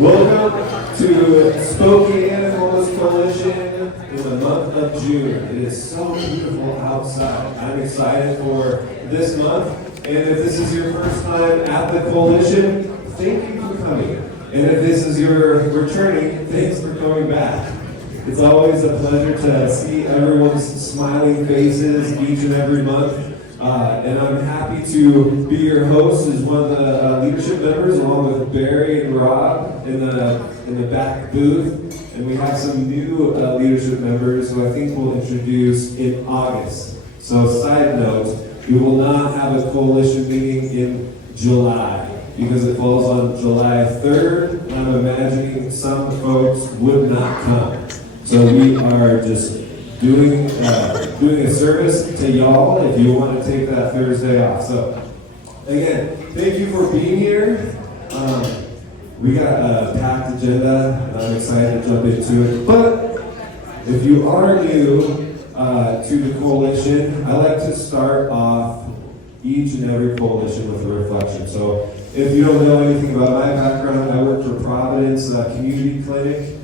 Welcome to Spokane Homeless Coalition in the month of June. It is so beautiful outside. I'm excited for this month. And if this is your first time at the coalition, thank you for coming. And if this is your returning, thanks for coming back. It's always a pleasure to see everyone's smiling faces each and every month. And I'm happy to be your host as one of the leadership members, along with Barry and Rob in the back booth. And we have some new leadership members who I think we'll introduce in August. So side note, we will not have a coalition meeting in July because it falls on July 3rd. And I'm imagining some folks would not come. So we are just doing a service to y'all if you want to take that Thursday off. So again, thank you for being here. We got a packed agenda, and I'm excited to jump into it. But if you are new to the coalition, I like to start off each and every coalition with a reflection. So if you don't know anything about my background, I work for Providence Community Clinic.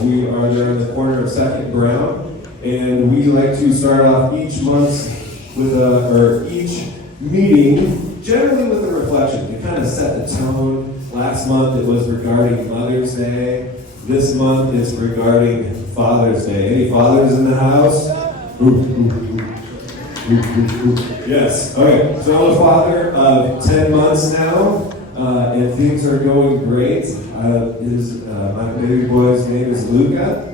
We are there in the corner of 2nd Brown. And we like to start off each month with each meeting, generally with a reflection. We kind of set the tone. Last month it was regarding Mother's Day. This month it's regarding Father's Day. Any fathers in the house? Yes. Okay. So I'm a father of 10 months now, and things are going great. My baby boy's name is Luca.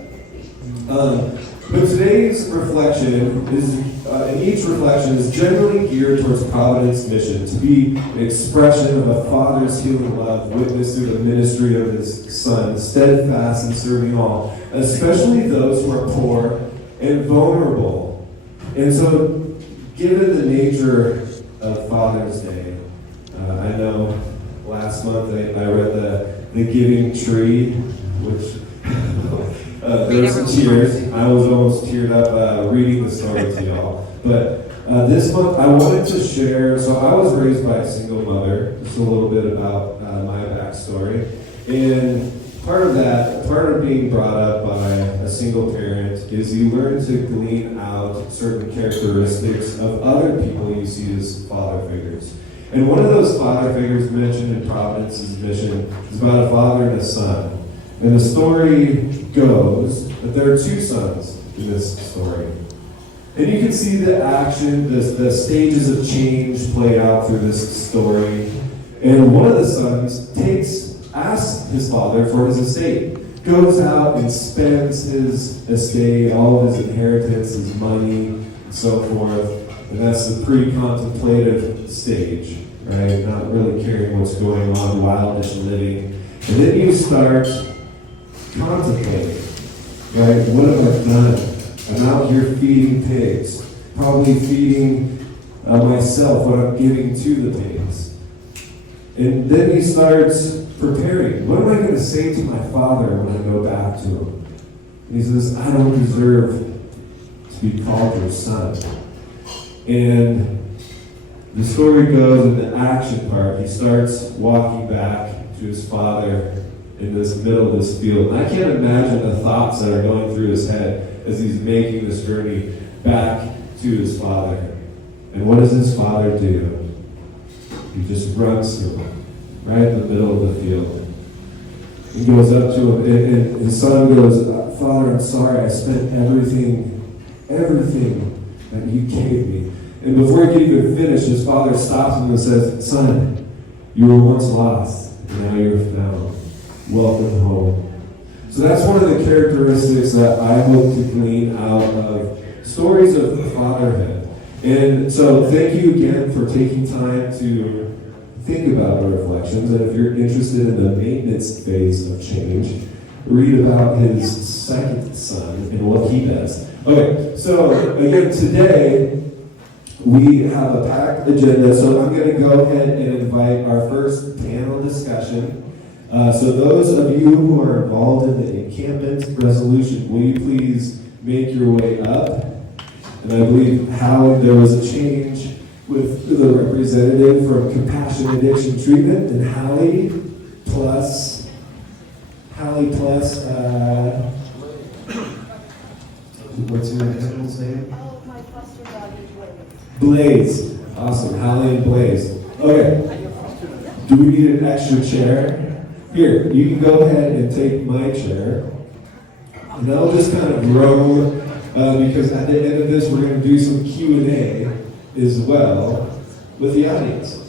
But today's reflection and each reflection is generally geared towards Providence mission, to be an expression of a father's healing love witnessed through the ministry of his son, steadfast in serving all, especially those who are poor and vulnerable. And so, given the nature of Father's Day, I know last month I read the Giving Tree, which there were some tears. I was almost teared up reading the story to y'all. But this month I wanted to share, so I was raised by a single mother, just a little bit about my backstory. And part of being brought up by a single parent is you learn to glean out certain characteristics of other people you see as father figures. And one of those father figures mentioned in Providence's mission is about a father and a son. And the story goes that there are two sons in this story. And you can see the action, the stages of change play out through this story. And one of the sons asks his father for his estate, goes out and spends his estate, all of his inheritance, his money, and so forth. And that's the pre-contemplative stage, right? Not really caring what's going on, wildish living. And then you start contemplating, right? What have I done? I'm out here feeding pigs, probably feeding myself what I'm giving to the pigs. And then he starts preparing. What am I going to say to my father when I go back to him? And he says, I don't deserve to be called your son. And the story goes in the action part, he starts walking back to his father in this middle of this field. And I can't imagine the thoughts that are going through his head as he's making this journey back to his father. And what does his father do? He just runs to him, right in the middle of the field. He goes up to him, and his son goes, Father, I'm sorry, I spent everything that you gave me. And before he can even finish, his father stops him and says, Son, you were once lost, and now you're found. Welcome home. So that's one of the characteristics that I hope to glean out of stories of fatherhood. And so thank you again for taking time to think about the reflections. And if you're interested in the maintenance phase of change, read about his second son and what he does. Okay, so again, today we have a packed agenda. So I'm going to go ahead and invite our first panel discussion. So those of you who are involved in the encampment resolution, will you please make your way up? And I believe how there was a change with the representative from Compassion Addiction Treatment, and Hallie plus plus, what's your animal's name? Oh, my foster dog is Blaze. Awesome, Hallie and Blaze. Okay, do we need an extra chair? Here, you can go ahead and take my chair. And I'll just kind of roam, because at the end of this, we're going to do some Q&A as well with the audience.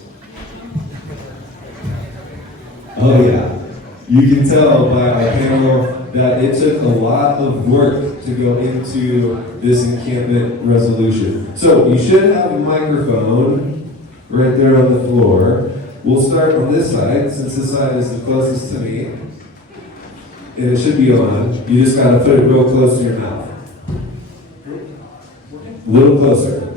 Oh yeah, you can tell by our panel that it took a lot of work to go into this encampment resolution. So you should have a microphone right there on the floor. We'll start on this side, since this side is the closest to me. And it should be on. You just gotta put it real close to your mouth. A little closer.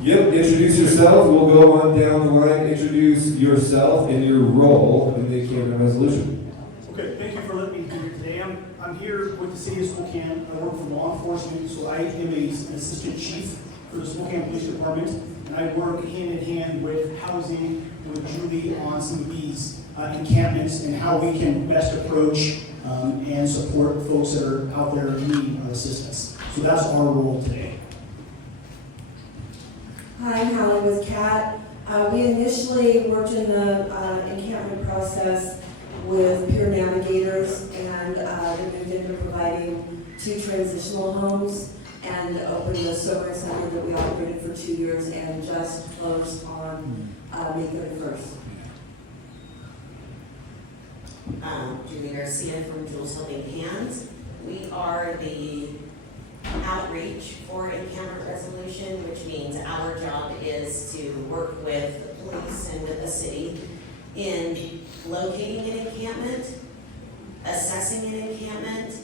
Yep, introduce yourself. We'll go on down the line. Introduce yourself and your role in the encampment resolution. Okay, thank you for letting me be here today. I'm here with the city of Spokane. I work for law enforcement, so I am an assistant chief for the Spokane Police Department, and I work hand in hand with housing and with Julie on some of these encampments and how we can best approach and support folks that are out there in need of assistance. So that's our role today. Hi, I'm Hallie with CAT. We initially worked in the encampment process with peer navigators, and we moved into providing 2 transitional homes and opened the sobering center that we operated for 2 years and just closed on May 31st. Julie Garcia from Jules Helping Hands. We are the outreach for encampment resolution, which means our job is to work with the police and with the city in locating an encampment, assessing an encampment,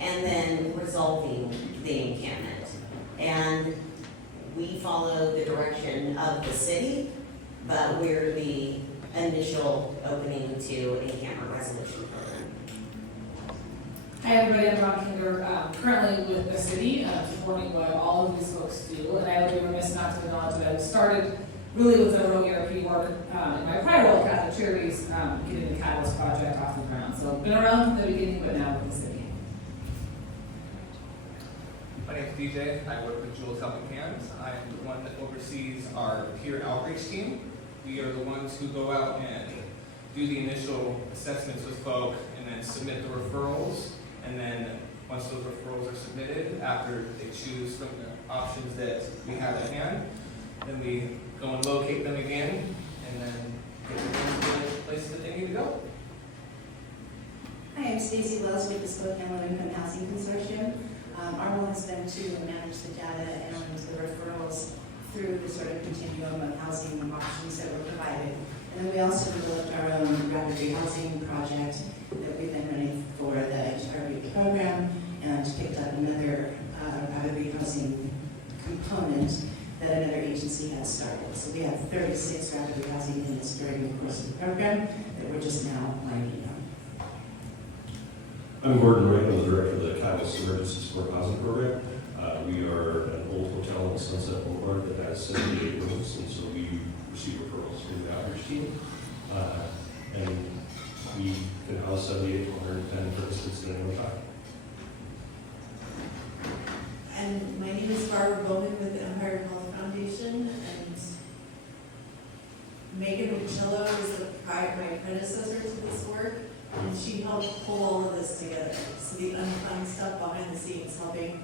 and then resolving the encampment. And we follow the direction of the city, but we're the initial opening to encampment resolution program. Hi everybody, I'm Ron Kinder, currently with the city, supporting what all of these folks do, and I would be remiss not to acknowledge that I started really with the rural ERP work in my prior role at Catholic Charities, getting the Catalyst project off the ground. So been around from the beginning, but now with the city. My name is DJ. I work with Jules Helping Hands. I am the one that oversees our peer outreach team. We are the ones who go out and do the initial assessments with folk and then submit the referrals. And then once those referrals are submitted, after they choose from the options that we have at hand, then we go and locate them again and then get them to the places that they need to go. Hi, I'm Stacey Wells with the Spokane Low-Income Housing Consortium. Our role has been to manage the data and the referrals through the sort of continuum of housing options that were provided. And then we also developed our own rapid rehousing project that we've been running for the HRB program and picked up another rapid rehousing component that another agency has started. So we have 36 rapid rehousing units during the course of the program that we're just now winding up. I'm Gordon Wright, the director of the Catalyst Emergency Support Housing Program. We are an old hotel in Sunset Boulevard that has 78 rooms, and so we receive referrals from the outreach team. And we can house 78 to 110 participants at any one time. And my name is Barbara Bowman with the Empire Health Foundation, and Megan Michello is my predecessor to this work, and she helped pull all of this together. So the unfun stuff behind the scenes, helping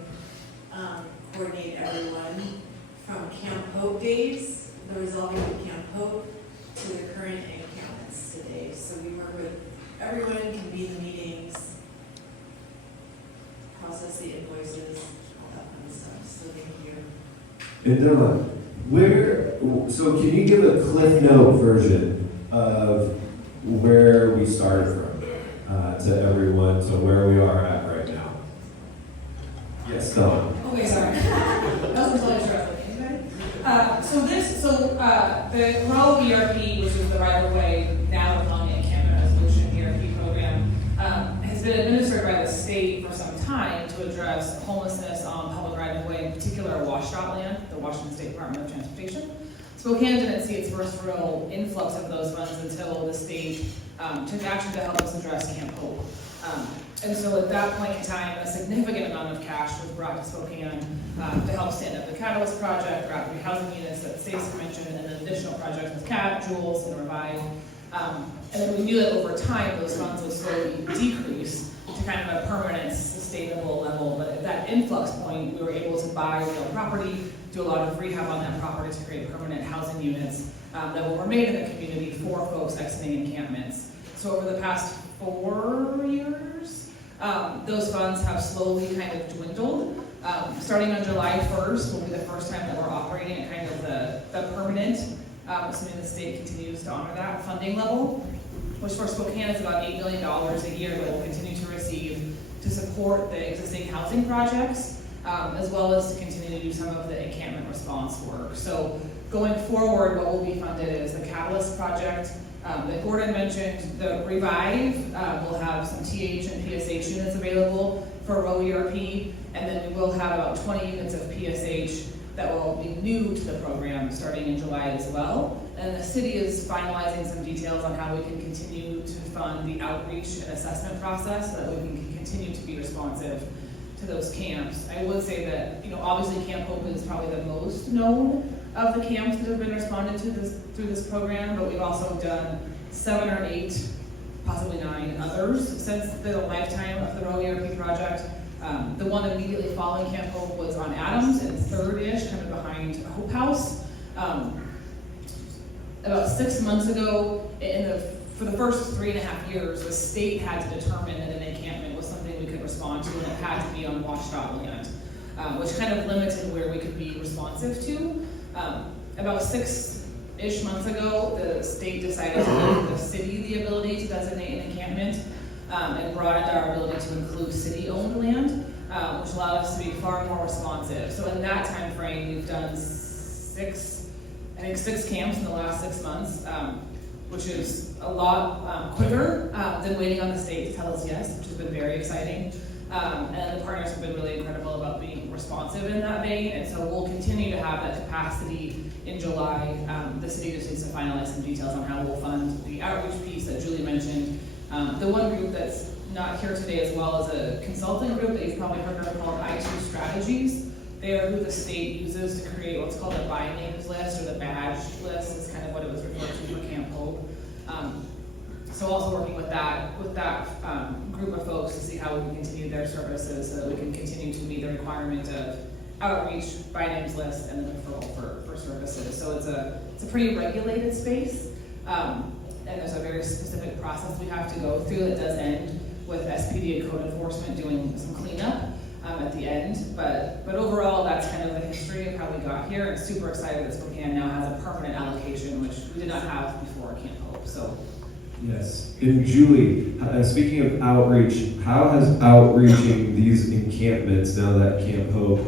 coordinate everyone from Camp Hope days, the resolving of Camp Hope, to the current encampments today. So we work with everyone, convene the meetings, process the invoices, all that kind of stuff. So thank you. And so can you give a Cliff Note version of where we started from to everyone to where we are at right now? Yes, Dawn. Okay, sorry. That wasn't totally interesting. The Grow ERP, which is the right of way, now calling it Encampment Resolution ERP program, has been administered by the state for some time to address homelessness on public right of way, in particular washout land, the Washington State Department of Transportation. Spokane didn't see its first real influx of those funds until the state took action to help us address Camp Hope. And so at that point in time, a significant amount of cash was brought to Spokane to help stand up the Catalyst project, rapid housing units that Stacy mentioned, and then additional projects with CAT, Jules, and Revive. And then we knew that over time, those funds would slowly decrease to kind of a permanent, sustainable level. But at that influx point, we were able to buy real property, do a lot of rehab on that property to create permanent housing units that will remain in the community for folks exiting encampments. So over the past 4 years, those funds have slowly kind of dwindled. Starting on July 1st will be the first time that we're operating at kind of the permanent, assuming the state continues to honor that funding level, which for Spokane is about $8 million a year that we'll continue to receive to support the existing housing projects, as well as to continue to do some of the encampment response work. So going forward, what will be funded is the Catalyst project that Gordon mentioned. The Revive will have some TH and PSH units available for Row ERP, and then we will have about 20 units of PSH that will be new to the program starting in July as well. And the city is finalizing some details on how we can continue to fund the outreach and assessment process so that we can continue to be responsive to those camps. I would say that, obviously Camp Hope is probably the most known of the camps that have been responded to through this program, but we've also done 7 or 8, possibly 9 others since the lifetime of the Row ERP project. The one immediately following Camp Hope was on Adams and 3rd-ish, kind of behind Hope House. About 6 months ago, for the first 3.5 years, the state had to determine that an encampment was something we could respond to, and it had to be on WSDOT land, which kind of limited where we could be responsive to. About 6-ish months ago, the state decided to give the city the ability to designate an encampment, and broadened our ability to include city-owned land, which allowed us to be far more responsive. So in that time frame, we've done 6 camps in the last 6 months, which is a lot quicker than waiting on the state to tell us yes, which has been very exciting. And the partners have been really incredible about being responsive in that vein, and so we'll continue to have that capacity in July. The city just needs to finalize some details on how we'll fund the outreach piece that Julie mentioned. The one group that's not here today as well is a consulting group that you've probably heard of called I2 Strategies. They are who the state uses to create what's called a by names list, or the badge list is kind of what it was referred to for Camp Hope. So also working with that group of folks to see how we can continue their services so that we can continue to meet the requirement of outreach, by names list, and then referral for services. So it's a pretty regulated space, and there's a very specific process we have to go through that does end with SPD and code enforcement doing some cleanup at the end. But overall, that's kind of the history of how we got here, and super excited that Spokane now has a permanent allocation, which we did not have before Camp Hope. So. Yes. And Julie, speaking of outreach, how has outreaching these encampments, now that Camp Hope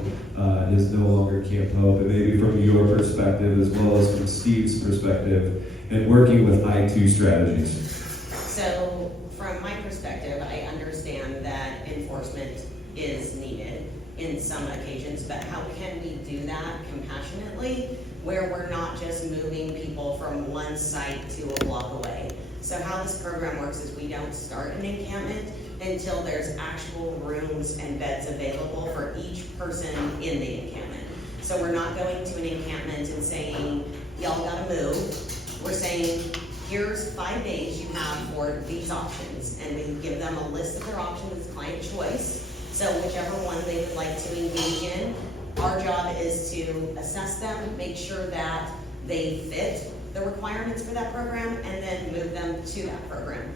is no longer Camp Hope, and maybe from your perspective as well as from Steve's perspective, and working with I2 Strategies? So from my perspective, I understand that enforcement is needed in some occasions, but how can we do that compassionately where we're not just moving people from one site to a block away? So how this program works is we don't start an encampment until there's actual rooms and beds available for each person in the encampment. So we're not going to an encampment and saying, y'all gotta move. We're saying, here's 5 days you have for these options. And we give them a list of their options, client choice. So whichever one they would like to engage in, our job is to assess them, make sure that they fit the requirements for that program, and then move them to that program.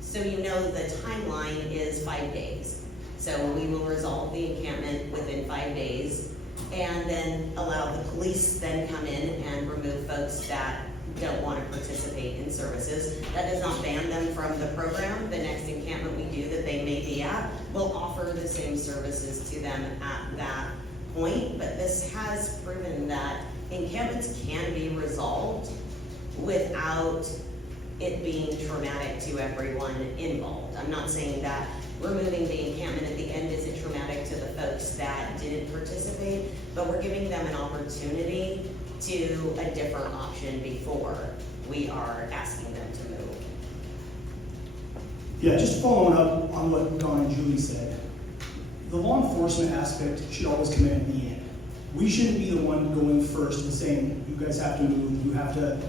So the timeline is 5 days. So we will resolve the encampment within 5 days, and then allow the police then come in and remove folks that don't want to participate in services. That does not ban them from the program. The next encampment we do that they may be at will offer the same services to them at that point. But this has proven that encampments can be resolved without it being traumatic to everyone involved. I'm not saying that removing the encampment at the end isn't traumatic to the folks that didn't participate, but we're giving them an opportunity to a different option before we are asking them to move. Yeah, just following up on what Don and Julie said. The law enforcement aspect should always come in at the end. We shouldn't be the one going first and saying, you guys have to move, you have to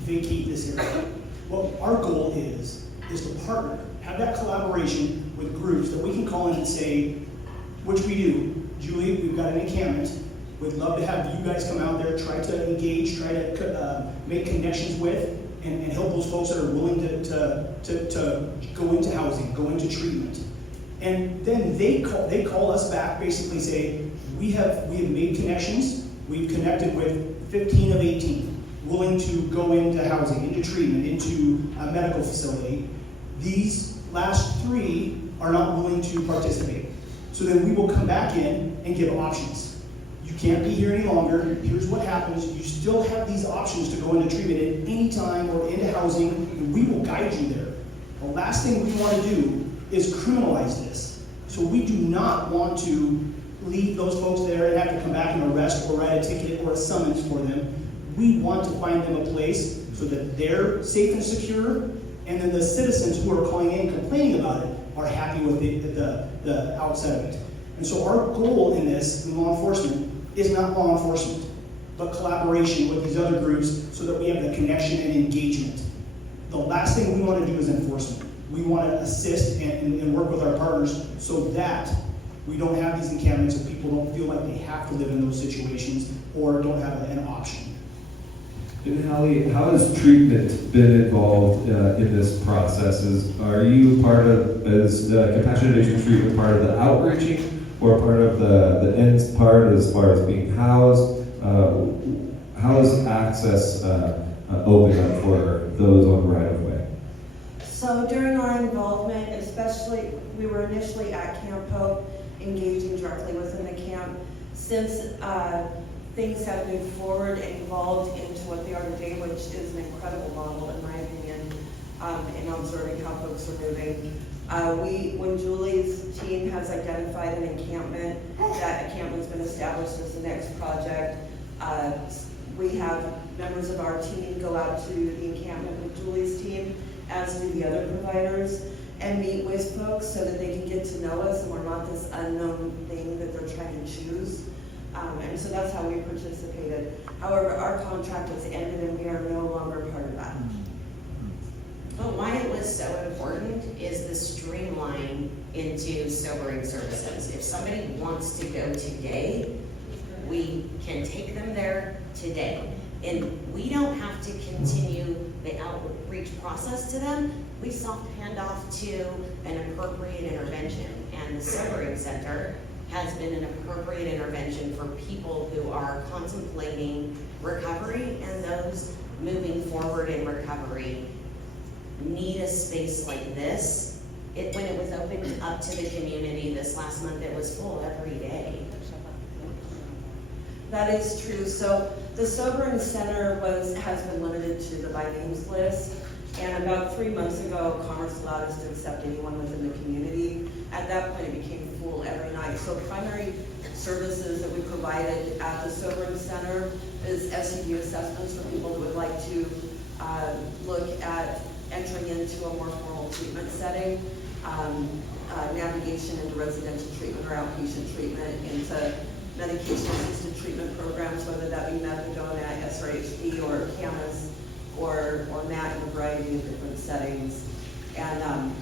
vacate this area. What our goal is to partner, have that collaboration with groups that we can call in and say, which we do. Julie, we've got an encampment. We'd love to have you guys come out there, try to engage, try to make connections with, and help those folks that are willing to go into housing, go into treatment. And then they call us back, basically say, we have made connections, we've connected with 15 of 18, willing to go into housing, into treatment, into a medical facility. These last 3 are not willing to participate. So then we will come back in and give options. You can't be here any longer. Here's what happens. You still have these options to go into treatment at any time or into housing, and we will guide you there. The last thing we want to do is criminalize this. So we do not want to leave those folks there and have to come back and arrest or write a ticket or a summons for them. We want to find them a place so that they're safe and secure, and then the citizens who are calling in complaining about it are happy with the outset of it. And so our goal in this, in law enforcement, is not law enforcement, but collaboration with these other groups so that we have the connection and engagement. The last thing we want to do is enforcement. We want to assist and work with our partners so that we don't have these encampments and people don't feel like they have to live in those situations or don't have an option. And Hallie, how has treatment been involved in this process? Are you part of, is the Compassionate Nation treatment part of the outreaching or part of the ends part as far as being housed? How is access open up for those on right of way? So during our involvement, especially, we were initially at Camp Hope, engaging directly within the camp. Since things have moved forward and evolved into what they are today, which is an incredible model in my opinion, in observing how folks are moving. When Julie's team has identified an encampment, that encampment's been established as the next project. We have members of our team go out to the encampment with Julie's team, as do the other providers, and meet with folks so that they can get to know us and we're not this unknown thing that they're trying to choose. And so that's how we participated. However, our contract has ended and we are no longer part of that. But why it was so important is the streamline into sobering services. If somebody wants to go today, we can take them there today. And we don't have to continue the outreach process to them. We soft hand off to an appropriate intervention. And the sobering center has been an appropriate intervention for people who are contemplating recovery and those moving forward in recovery need a space like this. When it was opened up to the community this last month, it was full every day. That is true. So the Sobering Center has been limited to the by names list. And about 3 months ago, Commerce allowed us to accept anyone within the community. At that point, it became full every night. So primary services that we provided at the Sobering Center is SED assessments for people who would like to look at entering into a more formal treatment setting, navigation into residential treatment or outpatient treatment, into medication-assisted treatment programs, whether that be methadone, SRHD, or CAMAS, or MAT in a variety of different settings. And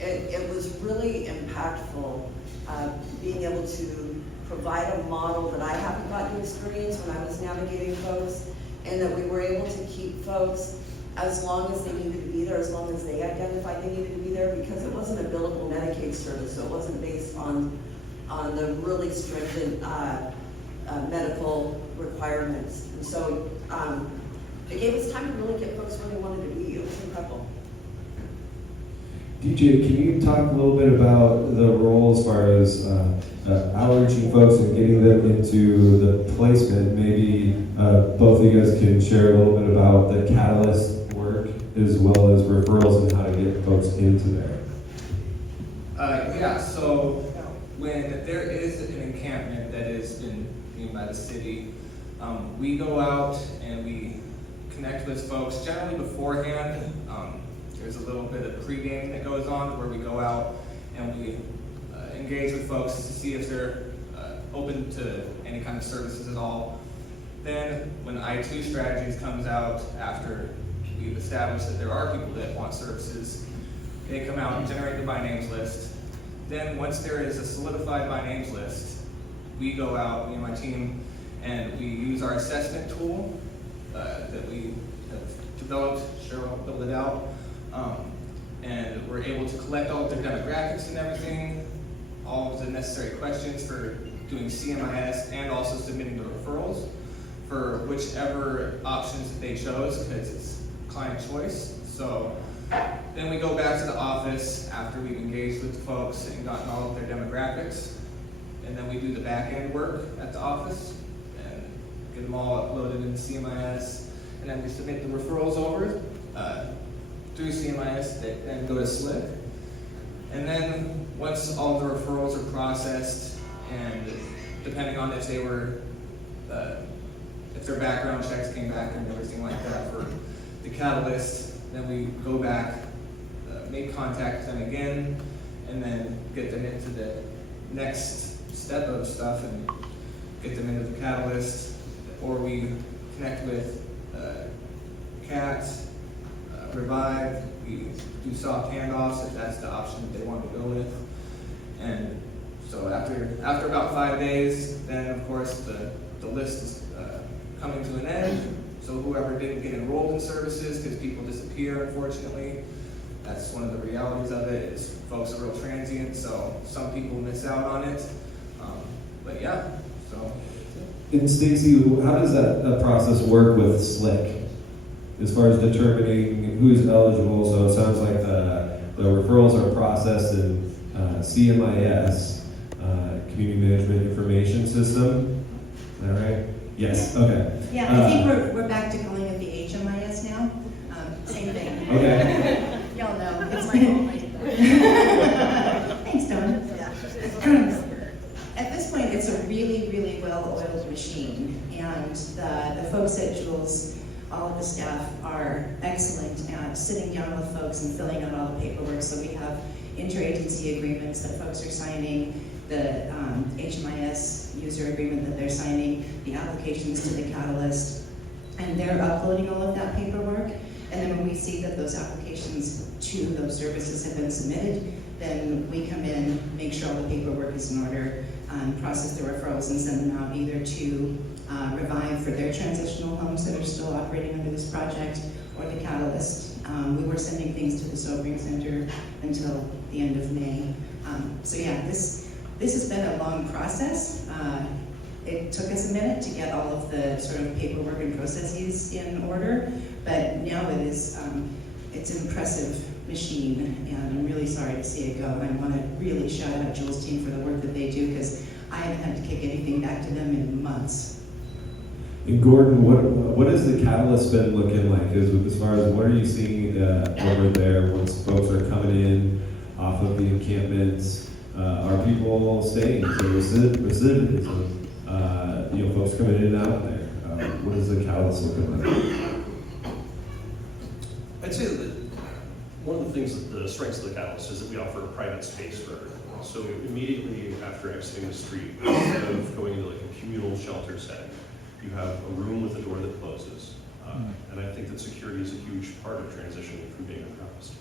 it was really impactful being able to provide a model that I haven't gotten to experience when I was navigating folks, and that we were able to keep folks as long as they needed to be there, as long as they identified they needed to be there, because it wasn't a billable Medicaid service, so it wasn't based on the really stringent medical requirements. And so it gave us time to really get folks where they wanted to be. It was incredible. DJ, can you talk a little bit about the role as far as outreaching folks and getting them into the placement? Maybe both of you guys can share a little bit about the Catalyst work as well as referrals and how to get folks into there. Yeah, so when there is an encampment that has been named by the city, we go out and we connect with folks generally beforehand. There's a little bit of pre-gaming that goes on where we go out and we engage with folks to see if they're open to any kind of services at all. Then when I2 Strategies comes out, after we've established that there are people that want services, they come out and generate the by names list. Then once there is a solidified by names list, we go out, me and my team, and we use our assessment tool that we have developed. Cheryl built it out. And we're able to collect all of their demographics and everything, all of the necessary questions for doing CMIS and also submitting the referrals for whichever options that they chose, because it's client choice. So then we go back to the office after we've engaged with the folks and gotten all of their demographics, and then we do the back end work at the office and get them all uploaded in CMIS, and then we submit the referrals over through CMIS that then go to Slick. And then once all the referrals are processed, and depending on if they were, if their background checks came back and everything like that for the Catalyst, then we go back, make contact with them again, and then get them into the next step of stuff and get them into the Catalyst, or we connect with CAT, Revive, we do soft handoffs if that's the option that they want to go with. And so after about 5 days, then of course the list is coming to an end. So whoever didn't get enrolled in services, because people disappear, unfortunately, that's one of the realities of it, is folks are real transient, so some people miss out on it. But yeah, so. And Stacy, how does that process work with Slick? As far as determining who's eligible, so it sounds like the referrals are processed in CMIS, Community Management Information System. Is that right? Yes. Okay. Yeah, I think we're back to calling it the HMIS now. Same thing. Okay. Y'all know, it's my home. Thanks, Dawn. At this point, it's a really, really well-oiled machine, and the folks at Jules, all of the staff are excellent at sitting down with folks and filling out all the paperwork. So we have interagency agreements that folks are signing, the HMIS user agreement that they're signing, the applications to the Catalyst, and they're uploading all of that paperwork. And then when we see that those applications to those services have been submitted, then we come in, make sure all the paperwork is in order, process the referrals and send them out either to Revive for their transitional homes that are still operating under this project, or the Catalyst. We were sending things to the Sobering Center until the end of May. So yeah, this has been a long process. It took us a minute to get all of the sort of paperwork and processes in order, but now it is, it's an impressive machine, and I'm really sorry to see it go. I want to really shout out Jules' team for the work that they do, because I haven't had to kick anything back to them in months. And Gordon, what has the Catalyst been looking like? As far as what are you seeing over there once folks are coming in off of the encampments? Are people staying? So recidivism, folks coming in and out there. What is the Catalyst looking like? I'd say that one of the things that the strengths of the Catalyst is that we offer a private space for everyone. So immediately after exiting the street, instead of going into like a communal shelter setting, you have a room with a door that closes. And I think that security is a huge part of transitioning from being a trust.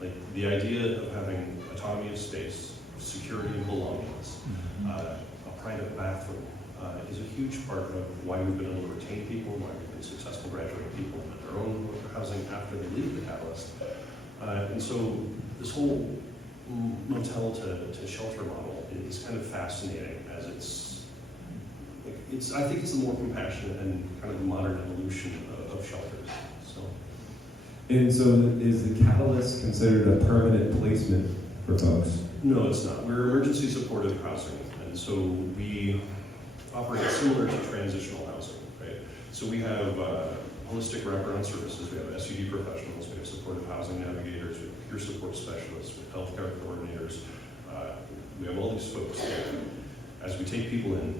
Like the idea of having autonomy of space, security and belongings, a private bathroom is a huge part of why we've been able to retain people, why we've been successful graduating people into their own housing after they leave the Catalyst. And so this whole motel to shelter model is kind of fascinating, as I think it's the more compassionate and kind of the modern evolution of shelters. So. And so is the Catalyst considered a permanent placement for folks? No, it's not. We're emergency supportive housing, and so we operate similar to transitional housing, right? So we have holistic wraparound services, we have SUD professionals, we have supportive housing navigators, we have peer support specialists, we have healthcare coordinators, we have all these folks. As we take people in,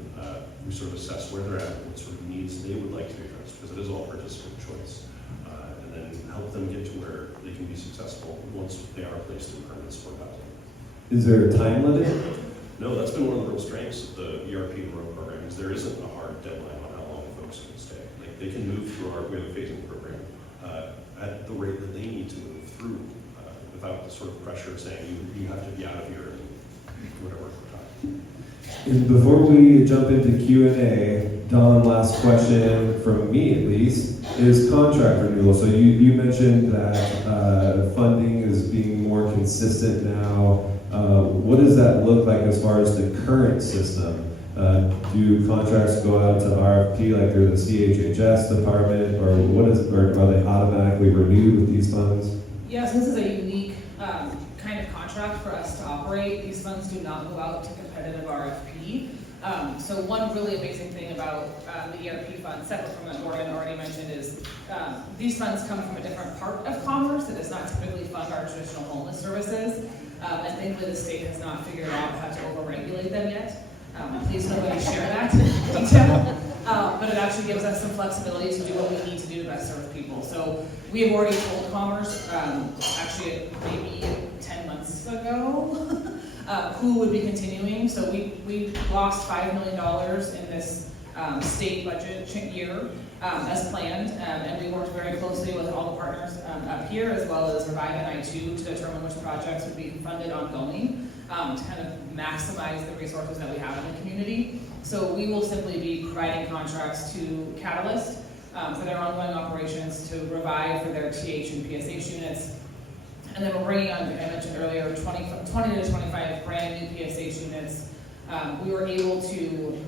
we sort of assess where they're at, what sort of needs they would like to be addressed, because it is all participant choice. And then help them get to where they can be successful once they are placed in permanent support housing. Is there a time limit? No, that's been one of the real strengths of the ERP and road program is there isn't a hard deadline on how long folks can stay. Like they can move through we have a phasing program at the rate that they need to move through without the sort of pressure of saying you have to be out of here in whatever time. And before we jump into Q&A, Don, last question from me at least, is contract renewal. So you mentioned that funding is being more consistent now. What does that look like as far as the current system? Do contracts go out to RFP like through the CHHS department, or are they automatically renewed with these funds? Yes, this is a unique kind of contract for us to operate. These funds do not go out to competitive RFP. So one really amazing thing about the ERP fund, separate from what Morgan already mentioned, is these funds come from a different part of Commerce that does not typically fund our traditional homeless services. And thankfully the state has not figured out how to overregulate them yet. Please nobody share that detail. But it actually gives us some flexibility to do what we need to do to best serve people. So we have already told Commerce, actually maybe 10 months ago, who would be continuing. So we lost $5 million in this state budget year as planned, and we worked very closely with all the partners up here as well as Revive and I2 to determine which projects would be funded ongoing to kind of maximize the resources that we have in the community. So we will simply be providing contracts to Catalyst for their ongoing operations, to Revive for their TH and PSH units. And then we're bringing on, I mentioned earlier, 20 to 25 brand new PSH units. We were able to,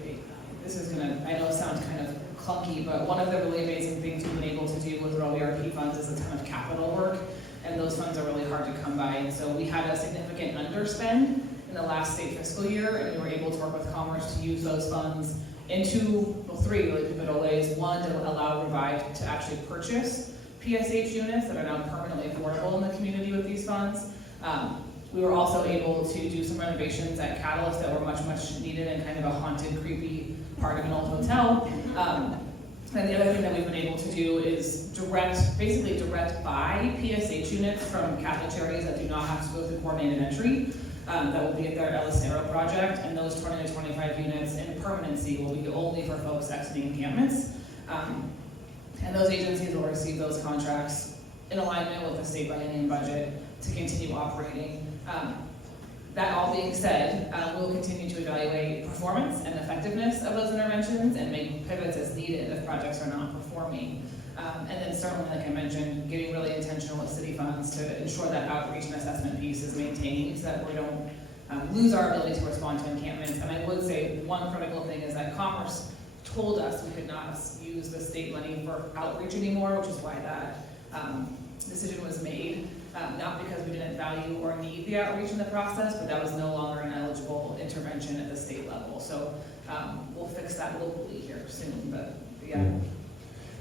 this is gonna, I know it sounds kind of clunky, but one of the really amazing things we've been able to do with Rural ERP funds is a ton of capital work, and those funds are really hard to come by. And so we had a significant underspend in the last state fiscal year, and we were able to work with Commerce to use those funds in three really pivotal ways. One, to allow Revive to actually purchase PSH units that are now permanently affordable in the community with these funds. We were also able to do some renovations at Catalyst that were much, much needed in kind of a haunted, creepy part of an old hotel. And the other thing that we've been able to do is basically direct buy PSH units from Catholic charities that do not have to go through coordinated entry. That will be at their El Acero project, and those 20 to 25 units in permanency will be only for folks exiting encampments. And those agencies will receive those contracts in alignment with the state biennium budget to continue operating. That all being said, we'll continue to evaluate performance and effectiveness of those interventions and make pivots as needed if projects are not performing. And then certainly, like I mentioned, getting really intentional with city funds to ensure that outreach and assessment piece is maintained so that we don't lose our ability to respond to encampments. And I would say one critical thing is that Commerce told us we could not use the state money for outreach anymore, which is why that decision was made. Not because we didn't value or need the outreach in the process, but that was no longer an eligible intervention at the state level. So we'll fix that locally here soon, but yeah.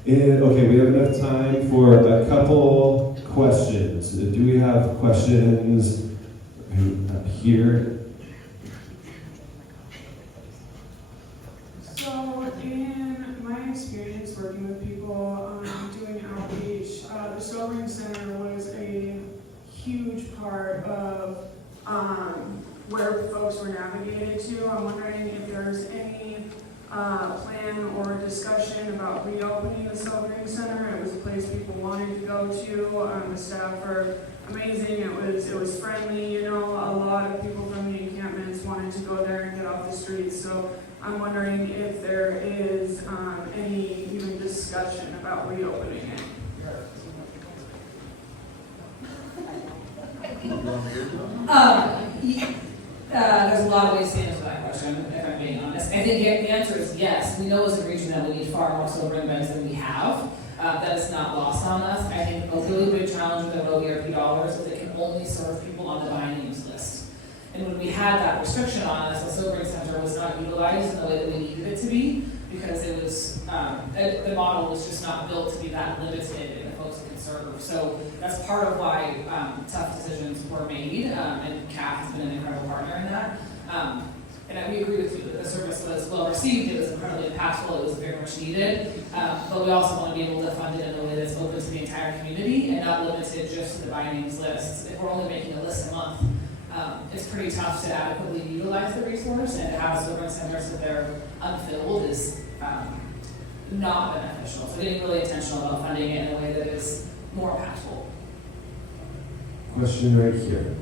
And, okay, we have enough time for a couple questions. Do we have questions here? So in my experience working with people doing outreach, the Sobering Center was a huge part of where folks were navigated to. I'm wondering if there's any plan or discussion about reopening the Sobering Center. It was a place people wanted to go to. The staff are amazing. It was friendly. You know, a lot of people from the encampments wanted to go there and get off the streets. So I'm wondering if there is any even discussion about reopening it. There's a lot of ways to answer that question, if I'm being honest. I think the answer is yes. We know as a region that we need far more sobering beds than we have. That is not lost on us. I think a really big challenge with the Rural ERP dollars is it can only serve people on the bienniums list. And when we had that restriction on us, the Sobering Center was not utilized in the way that we needed it to be, because it was the model was just not built to be that limited in the folks it can serve. So that's part of why tough decisions were made, and CAF has been an incredible partner in that. we agree with you that the service was well received, it was incredibly impactful, it was very much needed. But we also want to be able to fund it in a way that's open to the entire community and not limited just to the by names lists. If we're only making a list a month, it's pretty tough to adequately utilize the resource, and to have sobering centers that they're unfilled is not beneficial. So getting really intentional about funding it in a way that is more impactful. Question right here.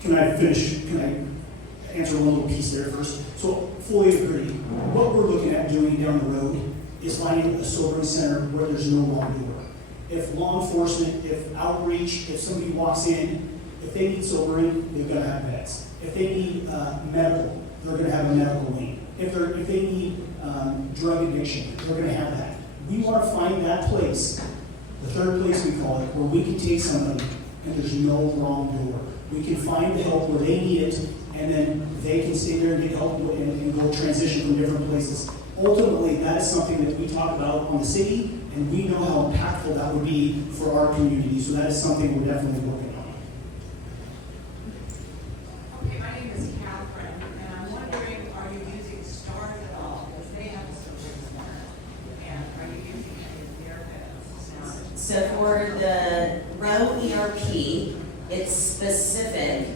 Can I finish? Can I answer one little piece there first? So fully agree. What we're looking at doing down the road is finding a sobering center where there's no wrong door. If law enforcement, if outreach, if somebody walks in, if they need sobering, they've got to have beds. If they need medical, they're going to have a medical wing. If they need drug addiction, they're going to have that. We want to find that place, the third place we call it, where we can take somebody and there's no wrong door. We can find the help where they need it, and then they can stay there and get help and go transition from different places. Ultimately, that is something that we talk about on the city, and we know how impactful that would be for our community. So that is something we're definitely working on. Okay, my name is Catherine, and I'm wondering, are you using STARS at all? Because they have a service center, and are you using any of their beds? So for the Row ERP, it's specific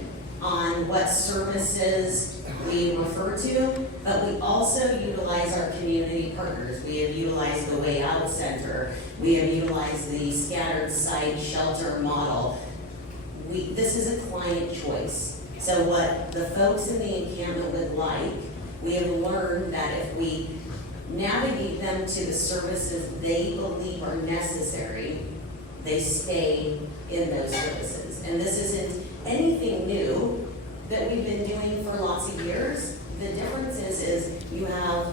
on what services we refer to, but we also utilize our community partners. We have utilized the Way Out Center. We have utilized the scattered site shelter model. This is a client choice. So what the folks in the encampment would like, we have learned that if we navigate them to the services they believe are necessary, they stay in those services. And this isn't anything new that we've been doing for lots of years. The difference is you have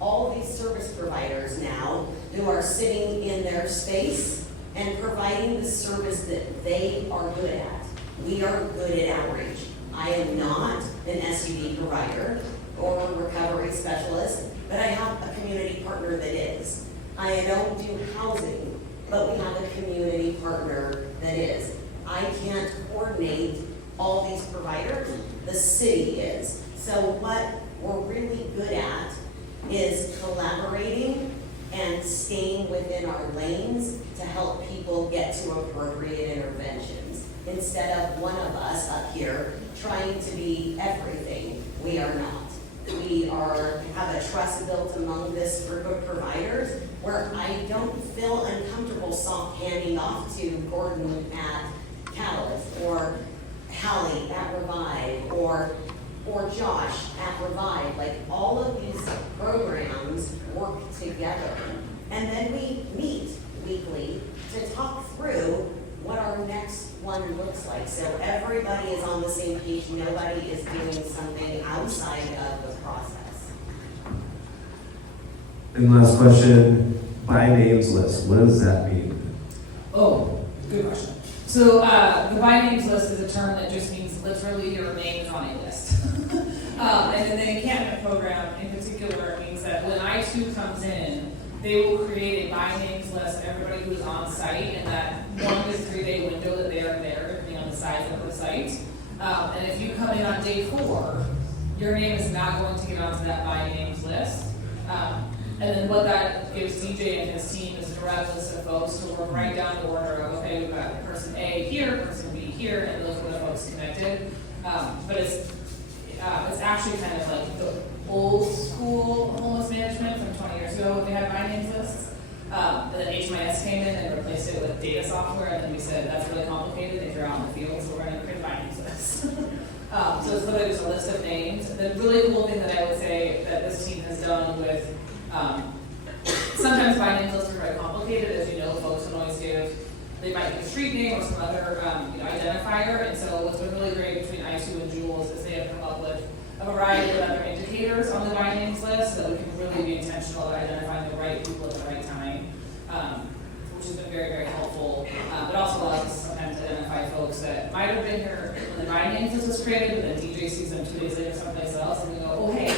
all these service providers now who are sitting in their space and providing the service that they are good at. We are good at outreach. I am not an SUD provider or a recovery specialist, but I have a community partner that is. I don't do housing, but we have a community partner that is. I can't coordinate all these providers, the city is. So what we're really good at is collaborating and staying within our lanes to help people get to appropriate interventions. Instead of one of us up here trying to be everything, we are not. We have a trust built among this group of providers where I don't feel uncomfortable soft handing off to Gordon at Catalyst or Hallie at Revive or Josh at Revive. Like all of these programs work together. And then we meet weekly to talk through what our next one looks like. So everybody is on the same page. Nobody is doing something outside of the process. And last question, by names list, what does that mean? Oh, good question. So the by names list is a term that just means literally your name is on a list. And in the encampment program in particular, it means that when I-2 comes in, they will create a by names list of everybody who's on site in that 1 to 3 day window that they are there, depending on the size of the site. And if you come in on day 4, your name is not going to get onto that by names list. And then what that gives DJ and his team is a direct list of folks who work right down the order of, okay, we've got person A here, person B here, and those are the folks connected. But it's actually kind of like the old school homeless management from 20 years ago when they had by names lists. And then HMIS came in and replaced it with data software, and then we said that's really complicated if you're out in the field, so we're going to create by names lists. So it's literally just a list of names. The really cool thing that I would say that this team has done with sometimes by names lists are very complicated, as you know, folks don't always give, they might give a street name or some other identifier, and so what's been really great between I2 and Jules is they have come up with a variety of other indicators on the by names list so that we can really be intentional about identifying the right people at the right time, which has been very, very helpful. It also allows us sometimes to identify folks that might have been here when the by names list was created, but then DJ sees them 2 days later someplace else, and we go, oh hey,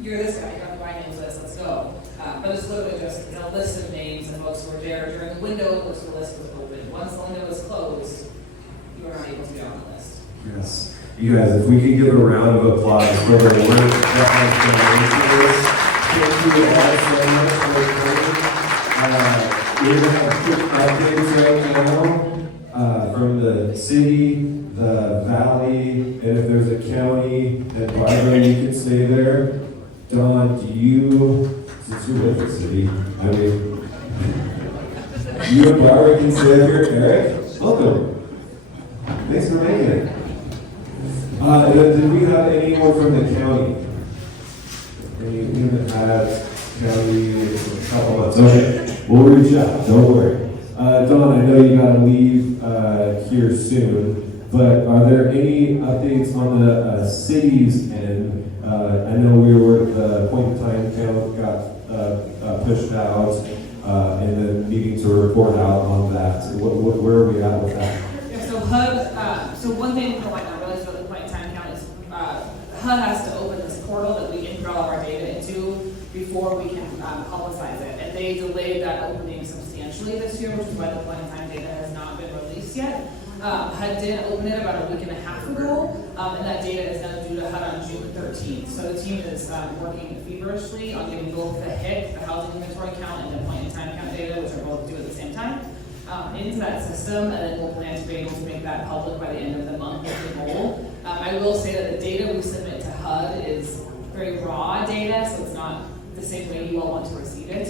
you're this guy, you're on the by names list, let's go. But it's literally just a list of names and folks who were there during the window in which the list was open. Once the window was closed, you were not able to be on the list. Yes. You guys, if we could give a round of applause for the work that has been done. Thank you all so much for coming. We're going to have quick updates right now from the city, the valley, and if there's a county, and Barbara, you can stay there. Dawn, do you, since you're with the city, I mean, you and Barbara can stay up here. Eric, welcome. Thanks for making it. Did we have any more from the county? We haven't had county in a couple months. Okay, we'll reach out. Don't worry. Dawn, I know you gotta leave here soon, but are there any updates on the city's end? I know we were the point in time count got pushed out, and then needing to report out on that. Where are we at with that? Yeah, so HUD, so one thing people might not realize about the point in time count is HUD has to open this portal that we enter all of our data into before we can publicize it. And they delayed that opening substantially this year, which is why the point in time data has not been released yet. HUD did open it about a week and a half ago, and that data is now due to HUD on June 13th. So the team is working feverishly on getting both the HIC, the housing inventory count, and the point in time count data, which are both due at the same time, into that system, and then we'll plan to be able to make that public by the end of the month with the goal. I will say that the data we submit to HUD is very raw data, so it's not the same way you all want to receive it.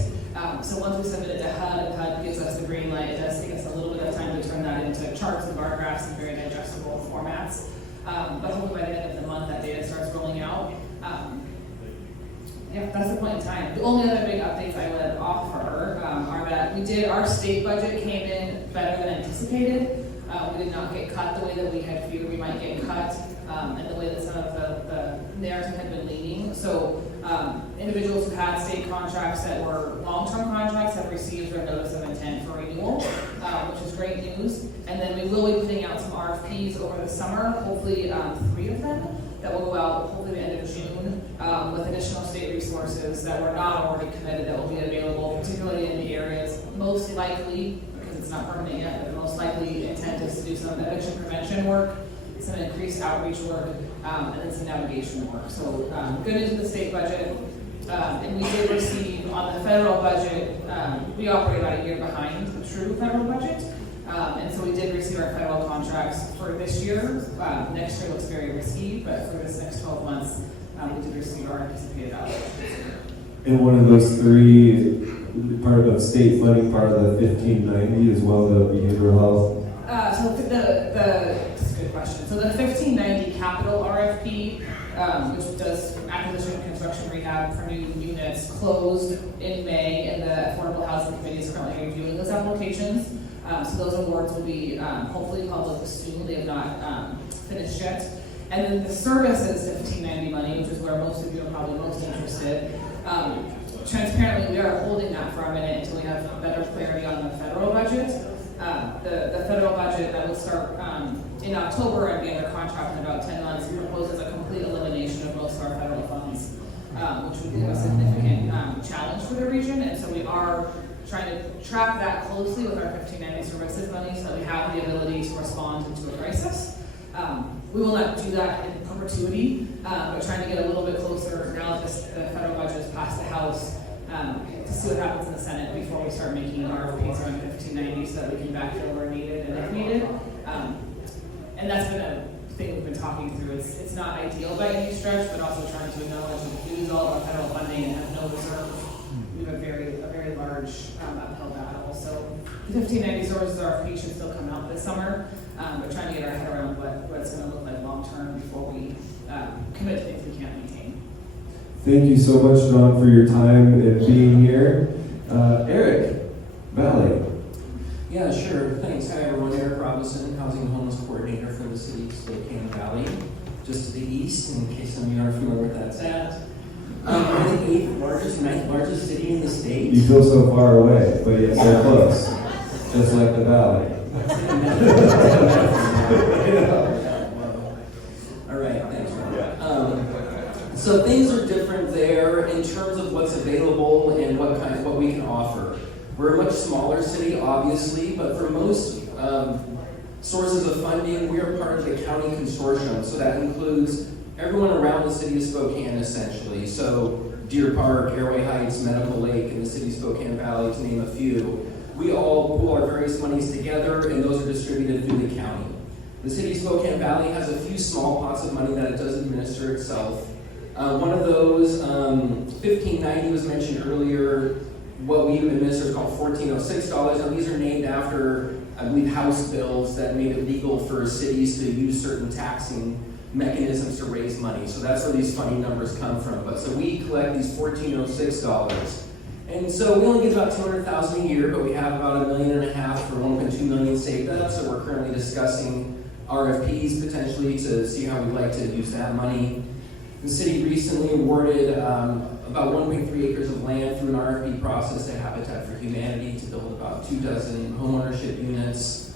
So once we submit it to HUD, and HUD gives us the green light, it does take us a little bit of time to turn that into charts and bar graphs in very digestible formats. But hopefully by the end of the month, that data starts rolling out. Yeah, that's the point in time. The only other big updates I would offer are that our state budget came in better than anticipated. We did not get cut the way that we had feared we might get cut, and the way that some of the narrative had been leaning. So individuals who had state contracts that were long-term contracts have received their notice of intent for renewal, which is great news. And then we will be putting out some RFPs over the summer, hopefully 3 of them, that will go out hopefully the end of June, with additional state resources that were not already committed that will be available, particularly in the areas most likely, because it's not permanent yet, but the most likely intent is to do some eviction prevention work, some increased outreach work, and then some navigation work. So good news with the state budget. And we did receive on the federal budget, we operate about a year behind the true federal budget. And so we did receive our federal contracts for this year. Next year looks very risky, but for this next 12 months, we did receive our anticipated allocation. And one of those 3, part of the state funding, part of the 1590 as well, the behavioral health. So that's a good question. So the 1590 capital RFP, which does acquisition, construction, rehab for new units, closed in May, and the Affordable Housing Committee is currently reviewing those applications. So those awards will be hopefully public soon. They have not finished yet. And then the services 1590 money, which is where most of you are probably most interested. Transparently, we are holding that for a minute until we have better clarity on the federal budget. The federal budget that will start in October and be under contract in about 10 months proposes a complete elimination of most of our federal funds, which would be a significant challenge for the region. And so we are trying to track that closely with our 1590 services money so that we have the ability to respond into a crisis. We will not do that in perpetuity, but trying to get a little bit closer now that the federal budget has passed the House to see what happens in the Senate before we start making RFPs around 1590 so that we can backfill where needed and if needed. And that's been a thing we've been talking through. It's not ideal by any stretch, but also trying to acknowledge that if we lose all of our federal funding and have no reserve, we have a very large uphill battle. So the 1590 services RFP should still come out this summer, but trying to get our head around what it's going to look like long term before we commit to things we can't maintain. Thank you so much, Dawn, for your time and being here. Eric, Valley. Yeah, sure. Thanks. Hi, everyone. Eric Robinson, Housing and Homeless Coordinator for the city of Spokane Valley, just to the east, in case some of you aren't familiar with that's at. We're the 8th largest, 9th largest city in the state. You feel so far away, but yet so close, just like the Valley. All right, thanks. So things are different there in terms of what's available and what we can offer. We're a much smaller city, obviously, but for most Sources of funding, we are part of the county consortium, so that includes everyone around the city of Spokane essentially. So Deer Park, Airway Heights, Medical Lake, and the city of Spokane Valley, to name a few. We all pool our various monies together, and those are distributed through the county. The city of Spokane Valley has a few small pots of money that it does administer itself. One of those, 1590 was mentioned earlier. What we administer is called $1406, and these are named after, I believe, House bills that made it legal for cities to use certain taxing mechanisms to raise money. So that's where these funny numbers come from. But so we collect these $1406. And so we only get about $200,000 a year, but we have about $1.5 million for 1.2 million saved up. So we're currently discussing RFPs potentially to see how we'd like to use that money. The city recently awarded about 1.3 acres of land through an RFP process to Habitat for Humanity to build about 24 homeownership units.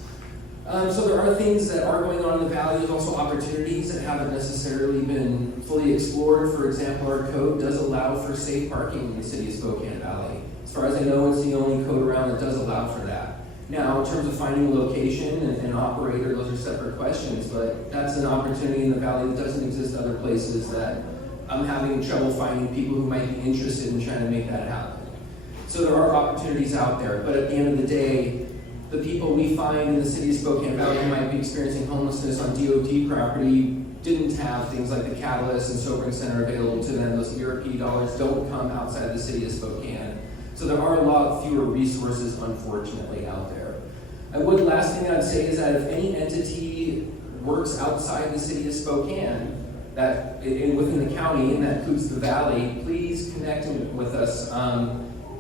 So there are things that are going on in the valley. There's also opportunities that haven't necessarily been fully explored. For example, our code does allow for safe parking in the city of Spokane Valley. As far as I know, it's the only code around that does allow for that. Now, in terms of finding a location and operator, those are separate questions, but that's an opportunity in the valley that doesn't exist other places that I'm having trouble finding people who might be interested in trying to make that happen. So there are opportunities out there, but at the end of the day, the people we find in the city of Spokane Valley who might be experiencing homelessness on DOT property didn't have things like the Catalyst and Sobering Center available to them. Those ERP dollars don't come outside the city of Spokane. So there are a lot fewer resources, unfortunately, out there. Last thing I'd say is that if any entity works outside the city of Spokane, that within the county and that includes the valley, please connect with us.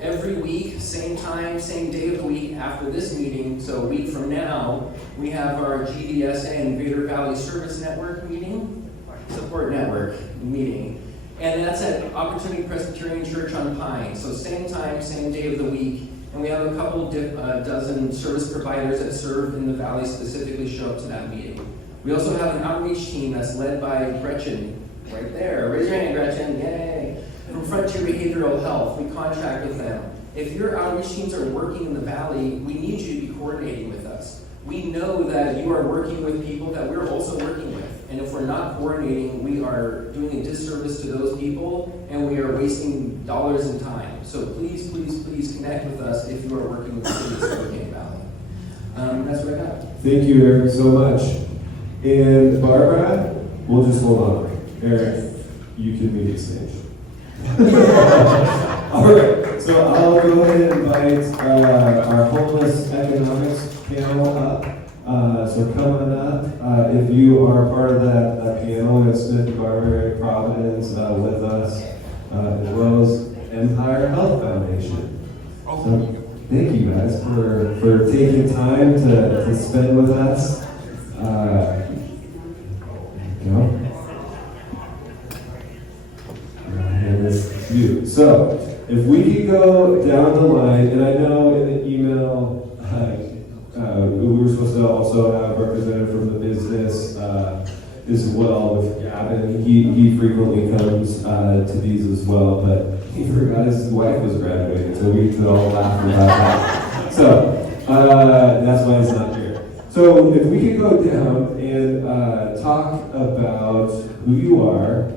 Every week, same time, same day of the week after this meeting, so a week from now, we have our GDSA and Vader Valley Service Network meeting, Support Network meeting. And that's at Opportunity Presbyterian Church on Pine. So same time, same day of the week. And we have a couple dozen service providers that serve in the valley specifically show up to that meeting. We also have an outreach team that's led by Gretchen, right there. Raise your hand, Gretchen, yay. From Frontier Behavioral Health, we contract with them. If your outreach teams are working in the valley, we need you to be coordinating with us. We know that you are working with people that we're also working with. And if we're not coordinating, we are doing a disservice to those people and we are wasting dollars and time. So please, please, please connect with us if you are working with the city of Spokane Valley. That's what I got. Thank you, Eric, so much. And Barbara, we'll just hold on. Eric, you can meet the stage. All right, so I'll go ahead and invite our homeless economics panel up. So come on up. If you are part of that panel, we have Smith Barbary Providence with us, as well as Empire Health Foundation. So thank you guys for taking time to spend with us. And this is you. So if we could go down the line, and I know in the email, we were supposed to also have a representative from the business as well with Gavin. He frequently comes to these as well, but he forgot his wife was graduating, so we could all laugh about that. So that's why he's not here. So if we could go down and talk about who you are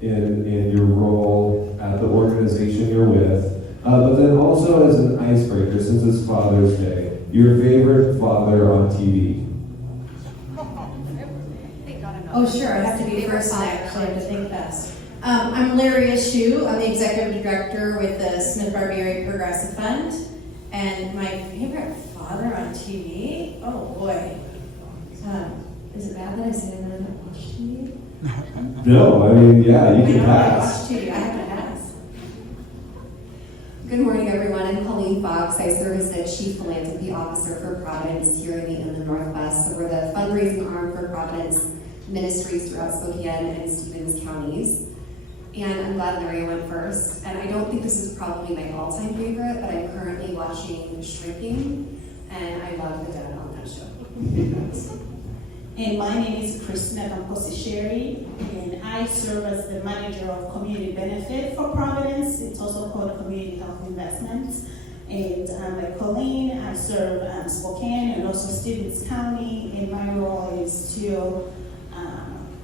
in your role at the organization you're with, but then also as an icebreaker, since it's Father's Day, your favorite father on TV. Oh, sure, I have to be first, I actually have to think fast. I'm Larry Eshoo. I'm the executive director with the Smith Barbary Progressive Fund. And my favorite father on TV? Oh boy. Is it bad that I say that I don't watch TV? No, I mean, yeah, you can pass. I have to pass. Good morning, everyone. I'm Colleen Fox. I serve as the Chief Philanthropy Officer for Providence here in the Inland Northwest. So we're the fundraising arm for Providence ministries throughout Spokane and Stevens counties. And I'm glad Larry went first. And I don't think this is probably my all-time favorite, but I'm currently watching Shrinking, and I love the dad on that show. And my name is Christina Camposi-Sherry, and I serve as the manager of community benefit for Providence. It's also called Community Health Investments. And like Colleen, I serve Spokane and also Stevens County, and my role is to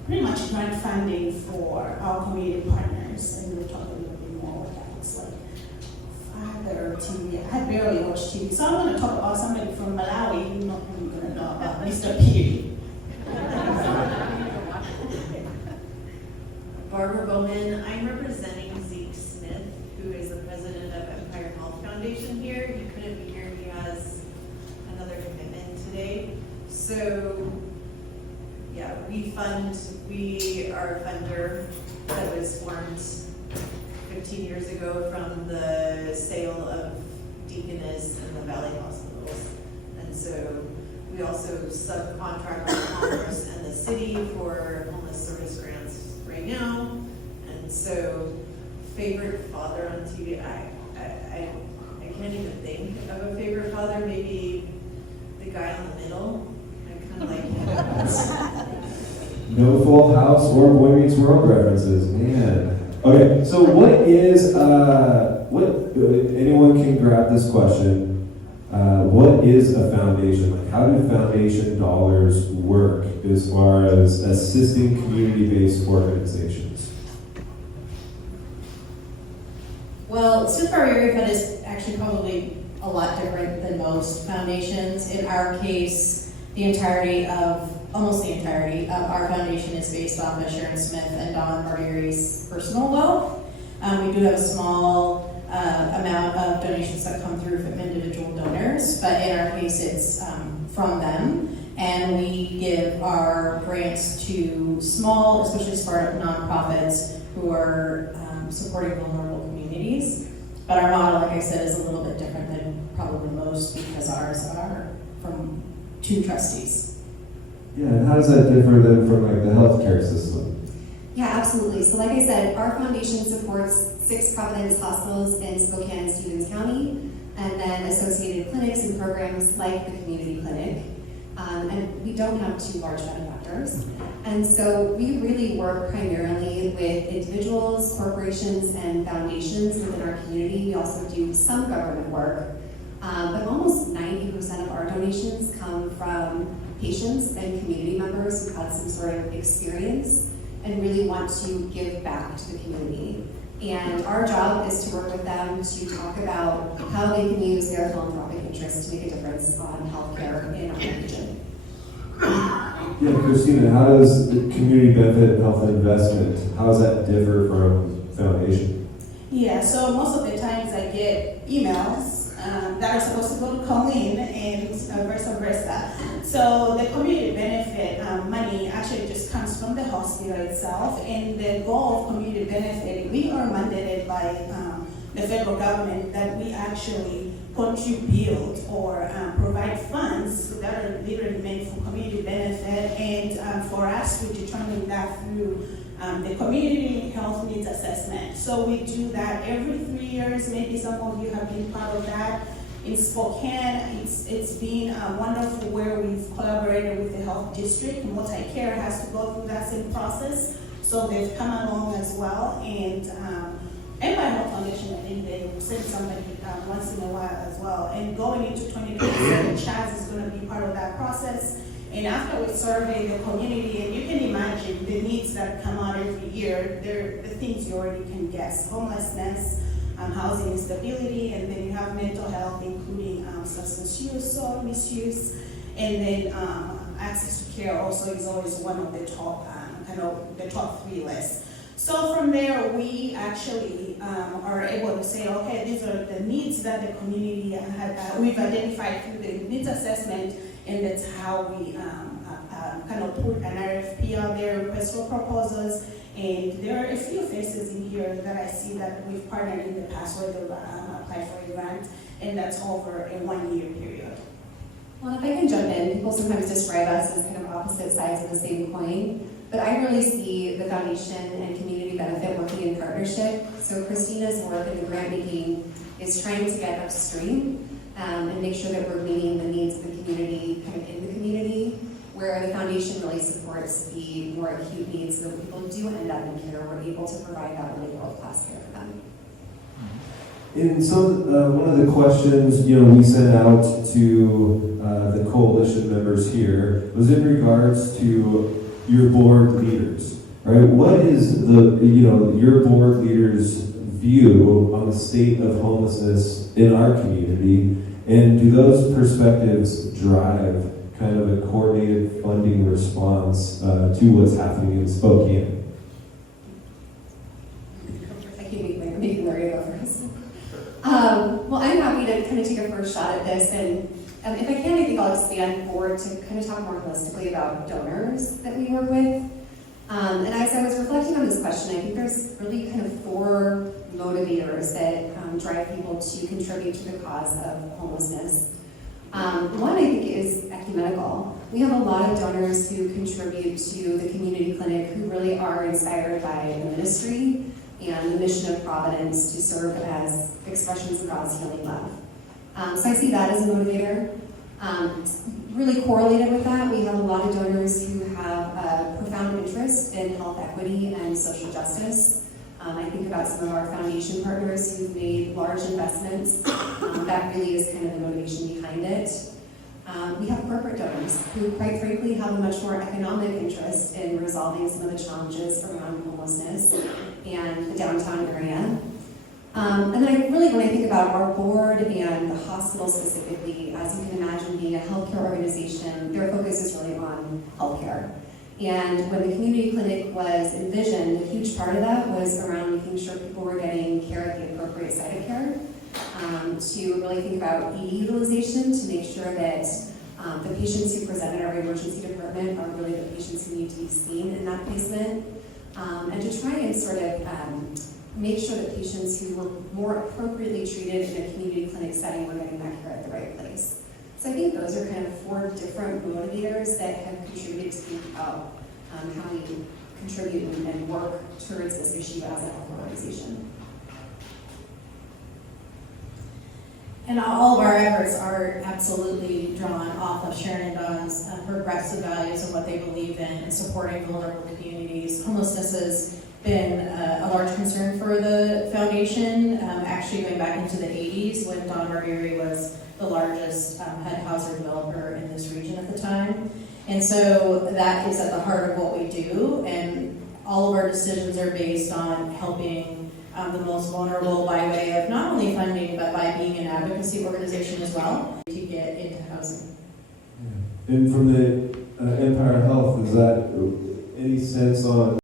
pretty much grant funding for our community partners, and we'll talk a little bit more what that looks like. Father TV, I barely watch TV, so I'm going to talk about somebody from Malawi. You're not going to know about Mr. Peary. Barbara Bowman, I'm representing Zeke Smith, who is the president of Empire Health Foundation here. He couldn't be here, he has another commitment today. So, yeah, we are a funder that was formed 15 years ago from the sale of Deaconess and the Valley Hospitals. And so we also subcontract with Commerce and the city for homeless service grants right now. And so favorite father on TV, I can't even think of a favorite father, maybe the guy in the middle. I kind of like him. No Full House or Boy Meets World references, man. Okay, so what is, anyone can grab this question. What is a foundation? Like, how do foundation dollars work as far as assisting community-based organizations? Well, Smith Barber Area Fund is actually probably a lot different than most foundations. In our case, almost the entirety of our foundation is based off of Sharon Smith and Don Barbieri's personal wealth. We do have a small amount of donations that come through from individual donors, but in our case it's from them. And we give our grants to small, especially startup nonprofits who are supporting vulnerable communities. But our model, like I said, is a little bit different than probably most because ours are from 2 trustees. Yeah, and how does that differ then from like the healthcare system? Yeah, absolutely. So like I said, our foundation supports 6 Providence hospitals in Spokane and Stevens County, and then associated clinics and programs like the community clinic. And we don't have 2 large benefactors. And so we really work primarily with individuals, corporations, and foundations within our community. We also do some government work, but almost 90% of our donations come from patients and community members who've had some sort of experience and really want to give back to the community. And our job is to work with them to talk about how they can use their philanthropic interests to make a difference on healthcare in our region. Yeah, Christina, how does the community benefit and health investment, how does that differ from foundation? Yeah, so most of the times I get emails that are supposed to go to Colleen and versa versa. So the community benefit money actually just comes from the hospital itself, and the goal of community benefit, we are mandated by the federal government that we actually contribute or provide funds that are literally meant for community benefit, and for us we determine that through the community health needs assessment. So we do that every 3 years. Maybe some of you have been part of that. In Spokane, it's been wonderful where we've collaborated with the health district. Multi-Care has to go through that same process, so they've come along as well. And Empire Health Foundation, I think they will send somebody once in a while as well. And going into 2027, Chaz is going to be part of that process. And after we survey the community, and you can imagine the needs that come out every year, they're the things you already can guess: homelessness, housing instability, and then you have mental health, including substance use or misuse, and then access to care also is always one of the top, the top 3 lists. So from there, we actually are able to say, okay, these are the needs that the community we've identified through the needs assessment, and that's how we kind of put an RFP out there, request for proposals. And there are a few faces in here that I see that we've partnered in the past where they've applied for a grant, and that's over a 1-year period. Well, if I can jump in, people sometimes describe us as kind of opposite sides of the same coin, but I really see the foundation and community benefit working in partnership. So Christina's work in the grant making is trying to get upstream and make sure that we're meeting the needs of the community kind of in the community, where the foundation really supports the more acute needs so that when people do end up in care, we're able to provide that really world-class care for them. In some, one of the questions, we sent out to the coalition members here was in regards to your board leaders, right? What is your board leaders' view on the state of homelessness in our community, and do those perspectives drive kind of a coordinated funding response to what's happening in Spokane? I can make Larry go first. Well, I'm happy to kind of take a first shot at this, and if I can, I think I'll expand forward to kind of talk more holistically about donors that we work with. And as I was reflecting on this question, I think there's really kind of 4 motivators that drive people to contribute to the cause of homelessness. One, I think, is ecumenical. We have a lot of donors who contribute to the community clinic who really are inspired by the ministry and the mission of Providence to serve as expressions of God's healing love. So I see that as a motivator. Really correlated with that, we have a lot of donors who have a profound interest in health equity and social justice. I think about some of our foundation partners who've made large investments. That really is kind of the motivation behind it. We have corporate donors who, quite frankly, have a much more economic interest in resolving some of the challenges around homelessness and the downtown area. And then when I think about our board and the hospital specifically, as you can imagine, being a healthcare organization, their focus is really on healthcare. And when the community clinic was envisioned, a huge part of that was around making sure people were getting care at the appropriate site of care, to really think about ED utilization, to make sure that the patients who present at our emergency department are really the patients who need to be seen in that placement, and to try and sort of make sure that patients who were more appropriately treated in a community clinic setting were getting that care at the right place. So I think those are kind of 4 different motivators that have contributed to think about how we contribute and work towards this issue as a health organization. And all of our efforts are absolutely drawn off of Sharon and Don's progressive values and what they believe in and supporting vulnerable communities. Homelessness has been a large concern for the foundation, actually going back into the 80s when Don Barbieri was the largest HUD housing developer in this region at the time. And so that is at the heart of what we do, and all of our decisions are based on helping the most vulnerable by way of not only funding, but by being an advocacy organization as well to get into housing. And from the Empire Health, is that any sense on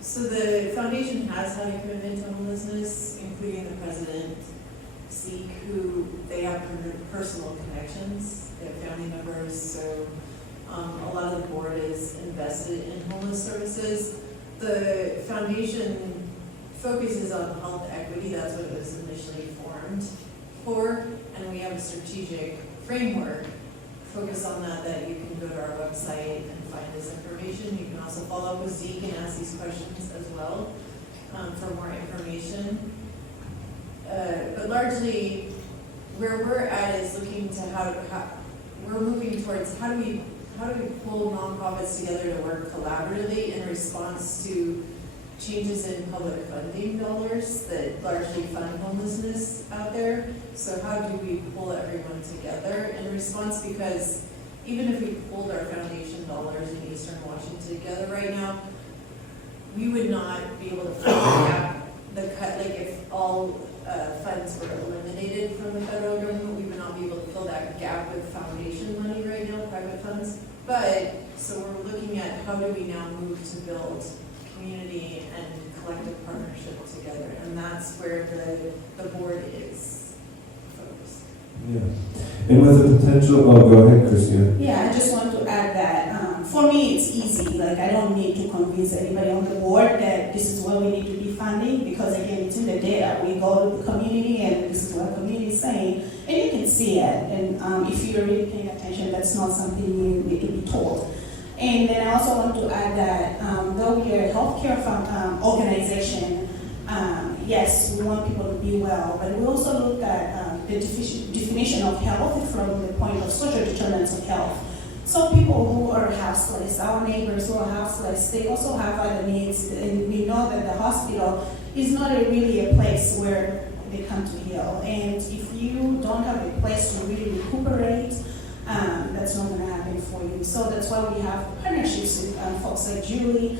So the foundation has had a commitment to homelessness, including the president, Seek, who they have personal connections, they have family members, so a lot of the board is invested in homeless services. The foundation focuses on health equity, that's what it was initially formed for, and we have a strategic framework focus on that you can go to our website and find this information. You can also follow up with Zeke and ask these questions as well for more information. But largely, where we're at is looking to how we're moving towards how do we pull nonprofits together to work collaboratively in response to changes in public funding dollars that largely fund homelessness out there. So how do we pull everyone together in response? Because even if we pulled our foundation dollars in Eastern Washington together right now, we would not be able to fill the cut, like if all funds were eliminated from the federal government, we would not be able to fill that gap with foundation money right now, private funds. But, so we're looking at how do we now move to build community and collective partnership together, and that's where the board is focused. Yeah. And with the potential, go ahead, Christina. Yeah, I just want to add that for me it's easy. Like I don't need to convince anybody on the board that this is where we need to be funding, because again, it's in the data. We go to the community and this is what the community is saying, and you can see it. And if you're really paying attention, that's not something you need to be told. And then I also want to add that though we are a healthcare organization, yes, we want people to be well, but we also look at the definition of health from the point of social determinants of health. So people who are houseless, our neighbors who are houseless, they also have other needs, and we know that the hospital is not really a place where they come to heal. And if you don't have a place to really recuperate, that's not going to happen for you. So that's why we have partnerships with folks like Julie,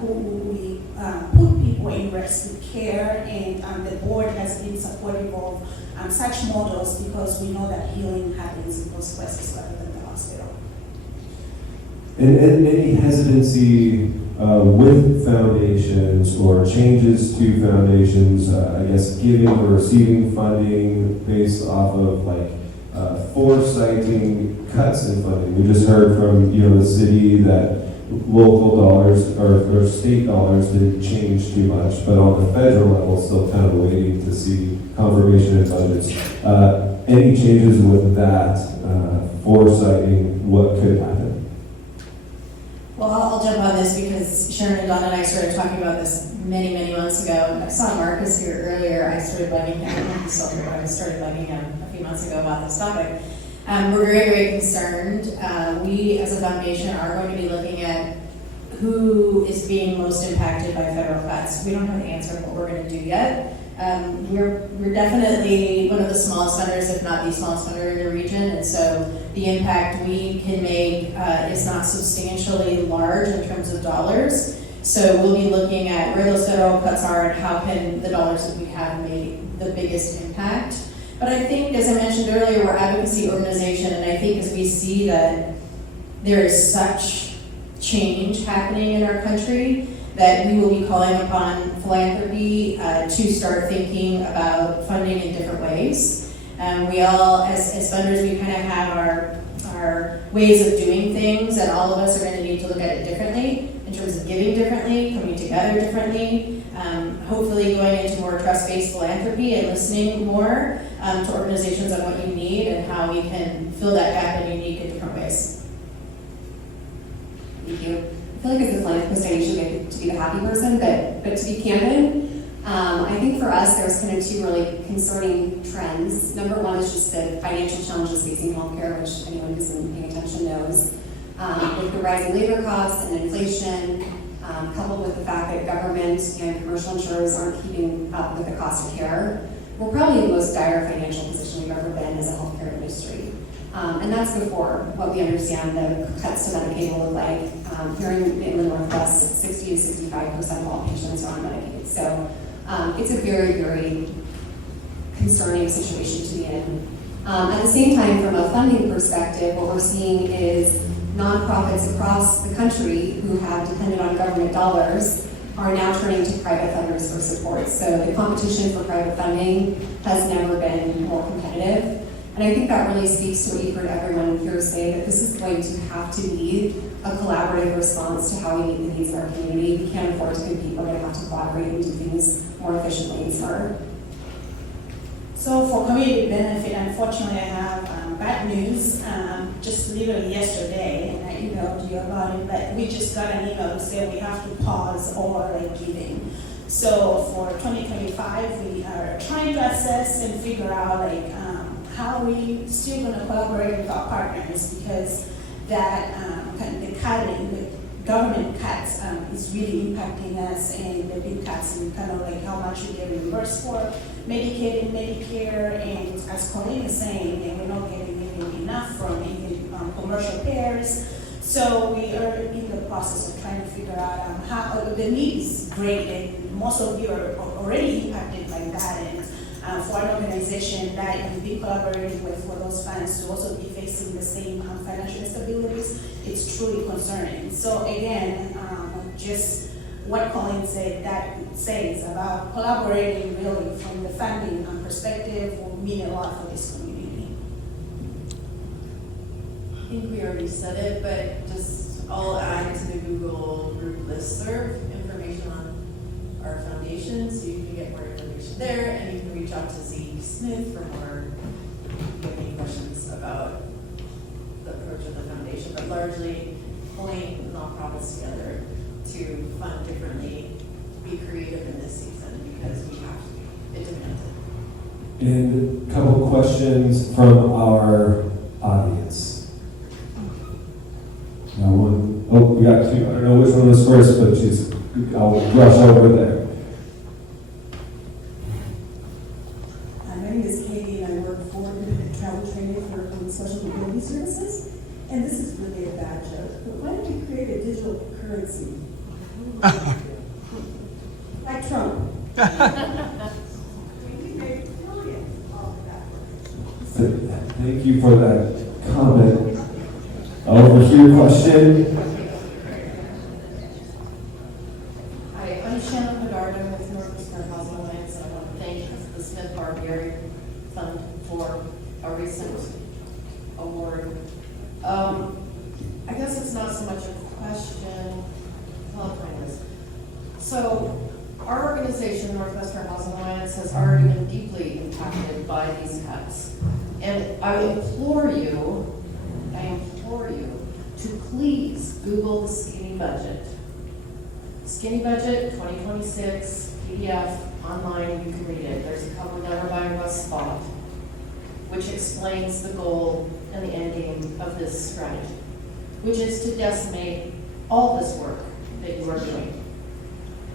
who we put people in respite care, and the board has been supportive of such models because we know that healing happens in those places rather than the hospital. And any hesitancy with foundations or changes to foundations, I guess giving or receiving funding based off of foresighting cuts in funding. We just heard from the city that local dollars or state dollars didn't change too much, but on the federal level, still kind of waiting to see confirmation in budgets. Any changes with that foresighting what could happen? Well, I'll jump on this because Sharon and Donna and I started talking about this many, many months ago. I saw Marcus here earlier. I started bugging him. He's still here, but I started bugging him a few months ago about this topic. We're very, very concerned. We, as a foundation, are going to be looking at who is being most impacted by federal cuts. We don't have an answer for what we're going to do yet. We're definitely one of the smallest funders, if not the smallest funder in the region, and so the impact we can make is not substantially large in terms of dollars. So we'll be looking at where those federal cuts are and how can the dollars that we have make the biggest impact. But I think, as I mentioned earlier, we're an advocacy organization, and I think as we see that there is such change happening in our country, that we will be calling upon philanthropy to start thinking about funding in different ways. We all, as funders, we kind of have our ways of doing things, and all of us are going to need to look at it differently in terms of giving differently, coming together differently, hopefully going into more trust-based philanthropy and listening more to organizations on what you need and how we can fill that gap in unique and different ways. Thank you. I feel like as a philanthropist, I usually get to be the happy person, but to be candid, I think for us, there's kind of two really concerning trends. Number one is just the financial challenges facing healthcare, which anyone who's been paying attention knows. With the rising labor costs and inflation, coupled with the fact that government and commercial insurers aren't keeping up with the cost of care, we're probably in the most dire financial position we've ever been as a healthcare industry. And that's before what we understand the cuts to Medicaid will look like. Here in the Northwest, 60 to 65% of all patients are on Medicaid. So it's a very, very concerning situation to be in. At the same time, from a funding perspective, what we're seeing is nonprofits across the country who have depended on government dollars are now turning to private funders for support. So the competition for private funding has never been more competitive. And I think that really speaks to what you've heard everyone here say, that this is going to have to be a collaborative response to how we meet the needs of our community. We can't afford to compete, we're going to have to collaborate and do things more efficiently and smarter. So for community benefit, unfortunately, I have bad news. Just literally yesterday, and I emailed you about it, but we just got an email to say we have to pause all our giving. So for 2025, we are trying to assess and figure out how we still going to collaborate with our partners, because that the cutting, the government cuts is really impacting us, and the big cuts in kind of how much we get reimbursed for Medicaid and Medicare, and as Colleen is saying, and we're not getting enough from even commercial payers. So we are in the process of trying to figure out how the need is great, and most of you are already impacted by that. And for an organization that we've been collaborating with for those funds to also be facing the same financial instabilities, it's truly concerning. So again, just what Colleen said, that says about collaborating really from the funding perspective will mean a lot for this community. I think we already said it, but just I'll add to the Google group listserv information on our foundation, so you can get more information there, and you can reach out to Zeke Smith for more, if you have any questions about the approach of the foundation. But largely, pulling nonprofits together to fund differently, be creative in this season because we have to. It demands it. And a couple questions from our audience. Now one, oh, we got two. I don't know which one was first, but I'll rush over there. My name is Katie and I work for Independent Travel Training for Social Mobility Services. And this is really a bad joke, but why don't we create a digital currency? Like Trump. Thank you for that comment. Over here, question. Hi, I'm Shannon Bedard with Northwestern Housing Alliance. I want to thank the Smith Barbieri Fund for a recent award. I guess it's not so much a question. I'll find this. So, our organization, Northwestern Housing Alliance, has already been deeply impacted by these cuts. And I implore you to please Google the skinny budget. Skinny budget 2026, PDF, online, you can read it. There's a cover letter by Russ Spott, which explains the goal and the end game of this strategy, which is to decimate all this work that you are doing.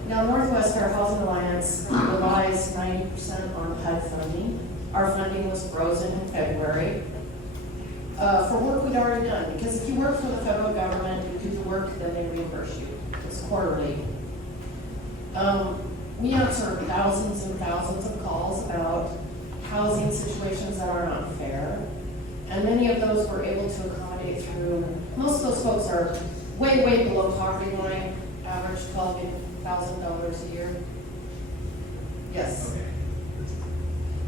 Now, Northwestern Housing Alliance relies 90% on HUD funding. Our funding was frozen in February for work we'd already done. Because if you work for the federal government, you do the work, then they reimburse you. It's quarterly. We answer thousands and thousands of calls about housing situations that are not fair. And many of those we're able to accommodate through, most of those folks are way, way below poverty line, average $12,000 a year. Yes.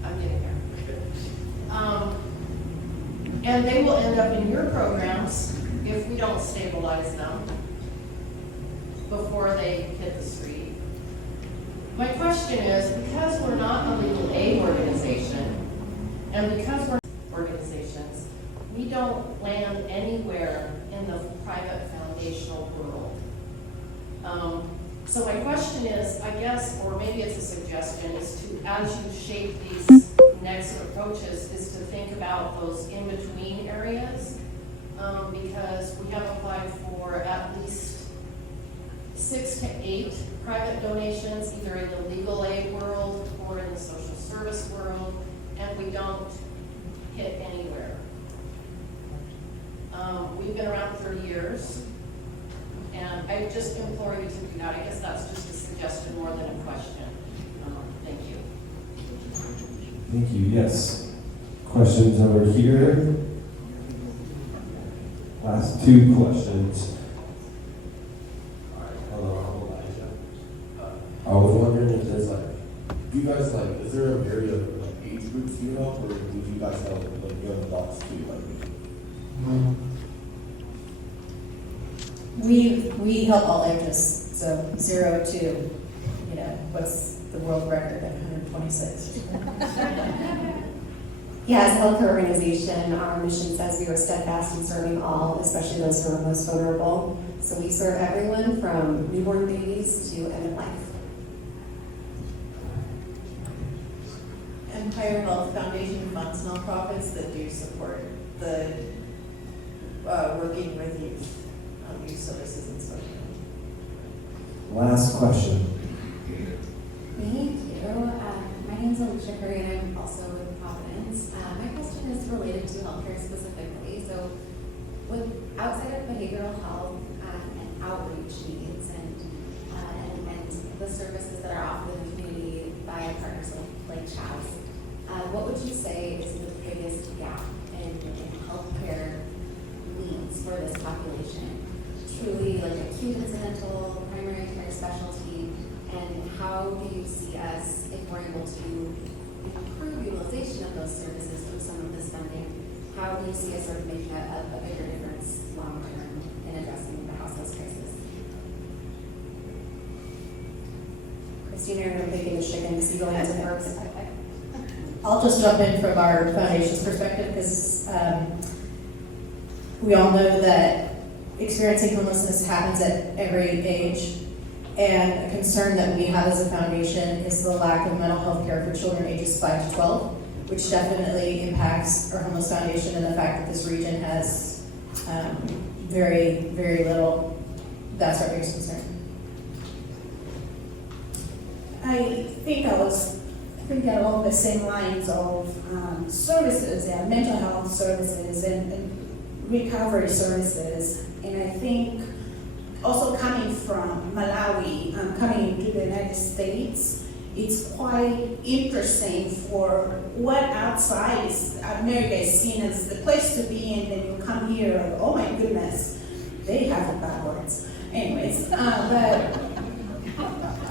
I'm getting there. And they will end up in your programs if we don't stabilize them before they hit the street. My question is, because we're not a legal aid organization, and because we're organizations, we don't land anywhere in the private foundational world. So my question is, I guess, or maybe it's a suggestion, is to, as you shape these next approaches, is to think about those in-between areas, because we have applied for at least 6 to 8 private donations, either in the legal aid world or in the social service world, and we don't hit anywhere. We've been around 30 years, and I just implore you to do that. I guess that's just a suggestion more than a question. Thank you. Thank you. Yes. Questions over here? Last 2 questions. Hello, I'm Elijah. I was wondering if there's you guys is there a area of age groups you help, or would you guys help young adults too? We help all ages, so 0 to, what's the world record at 126? Yeah, as a healthcare organization, our mission says we are steadfast in serving all, especially those who are most vulnerable. So we serve everyone from newborn babies to end of life. Empire Health Foundation funds nonprofits that do support the working with youth services and so on. Last question. Thank you. My name is Alicia Curry and I'm also with Providence. My question is related to healthcare specifically. So outside of behavioral health and outreach needs and the services that are offered in the community by partners like CHAS, what would you say is the biggest gap in healthcare needs for this population? Truly like acute incidental, primary care specialty, and how do you see us, if we're able to improve utilization of those services through some of this funding, how do you see us sort of making a bigger difference long term in addressing the household crisis? Christina, you're thinking the chicken, because you go into first. I'll just jump in from our foundation's perspective, because we all know that experiencing homelessness happens at every age. And a concern that we have as a foundation is the lack of mental health care for children ages 5 to 12, which definitely impacts our homeless foundation and the fact that this region has very, very little. That's our biggest concern. I think along the same lines of services and mental health services and recovery services. And I think also coming from Malawi, coming into the United States, it's quite interesting for what outside America is seen as the place to be, and then you come here, oh my goodness, they have it backwards. Anyways, but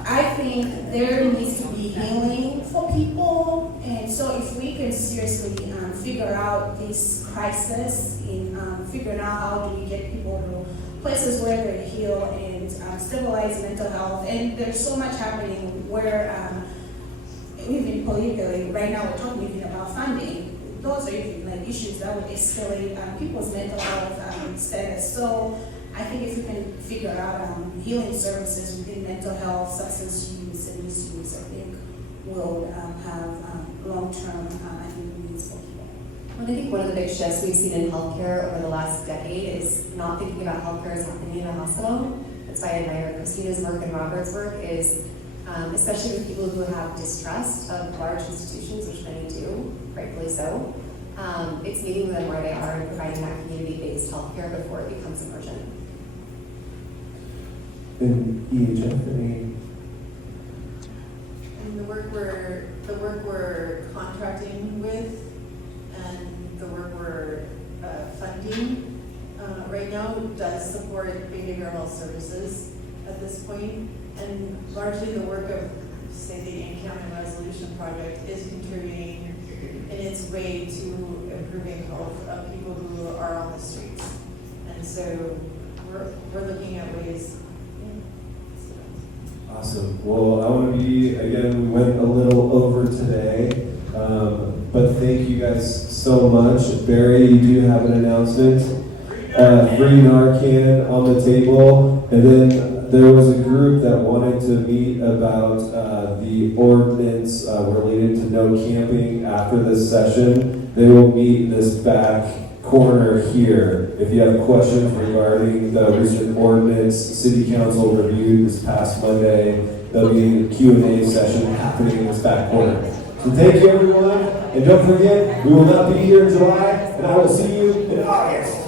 I think there needs to be healing for people, and so if we can seriously figure out this crisis in figuring out how do we get people to places where they heal and stabilize mental health, and there's so much happening where even politically right now we're talking even about funding. Those are even like issues that would escalate people's mental health status. So I think if we can figure out healing services within mental health, substance use, and misuse, I think we'll have long-term, I think, needs for people. Well, I think one of the big shifts we've seen in healthcare over the last decade is not thinking about healthcare as happening in a hospital. That's why I admire Christina's work and Robert's work is, especially with people who have distrust of large institutions, which many do, rightfully so. It's meeting them where they are and providing that community-based healthcare before it becomes emergent. And EHF, any? And the work we're contracting with and the work we're funding right now does support behavioral health services at this point, and largely the work of, say, the Encampment Resolution Project is contributing in its way to improving health of people who are on the streets. And so we're looking at ways. Awesome. Well, I want to be, again, we went a little over today, but thank you guys so much. Barry, you do have an announcement. Free Narcan on the table. And then there was a group that wanted to meet about the ordinance related to no camping after this session. They will meet in this back corner here. If you have questions regarding the recent ordinance, City Council reviewed this past Monday, there'll be a Q&A session happening in this back corner. So thank you, everyone, and don't forget, we will not be here in July, and I will see you in August.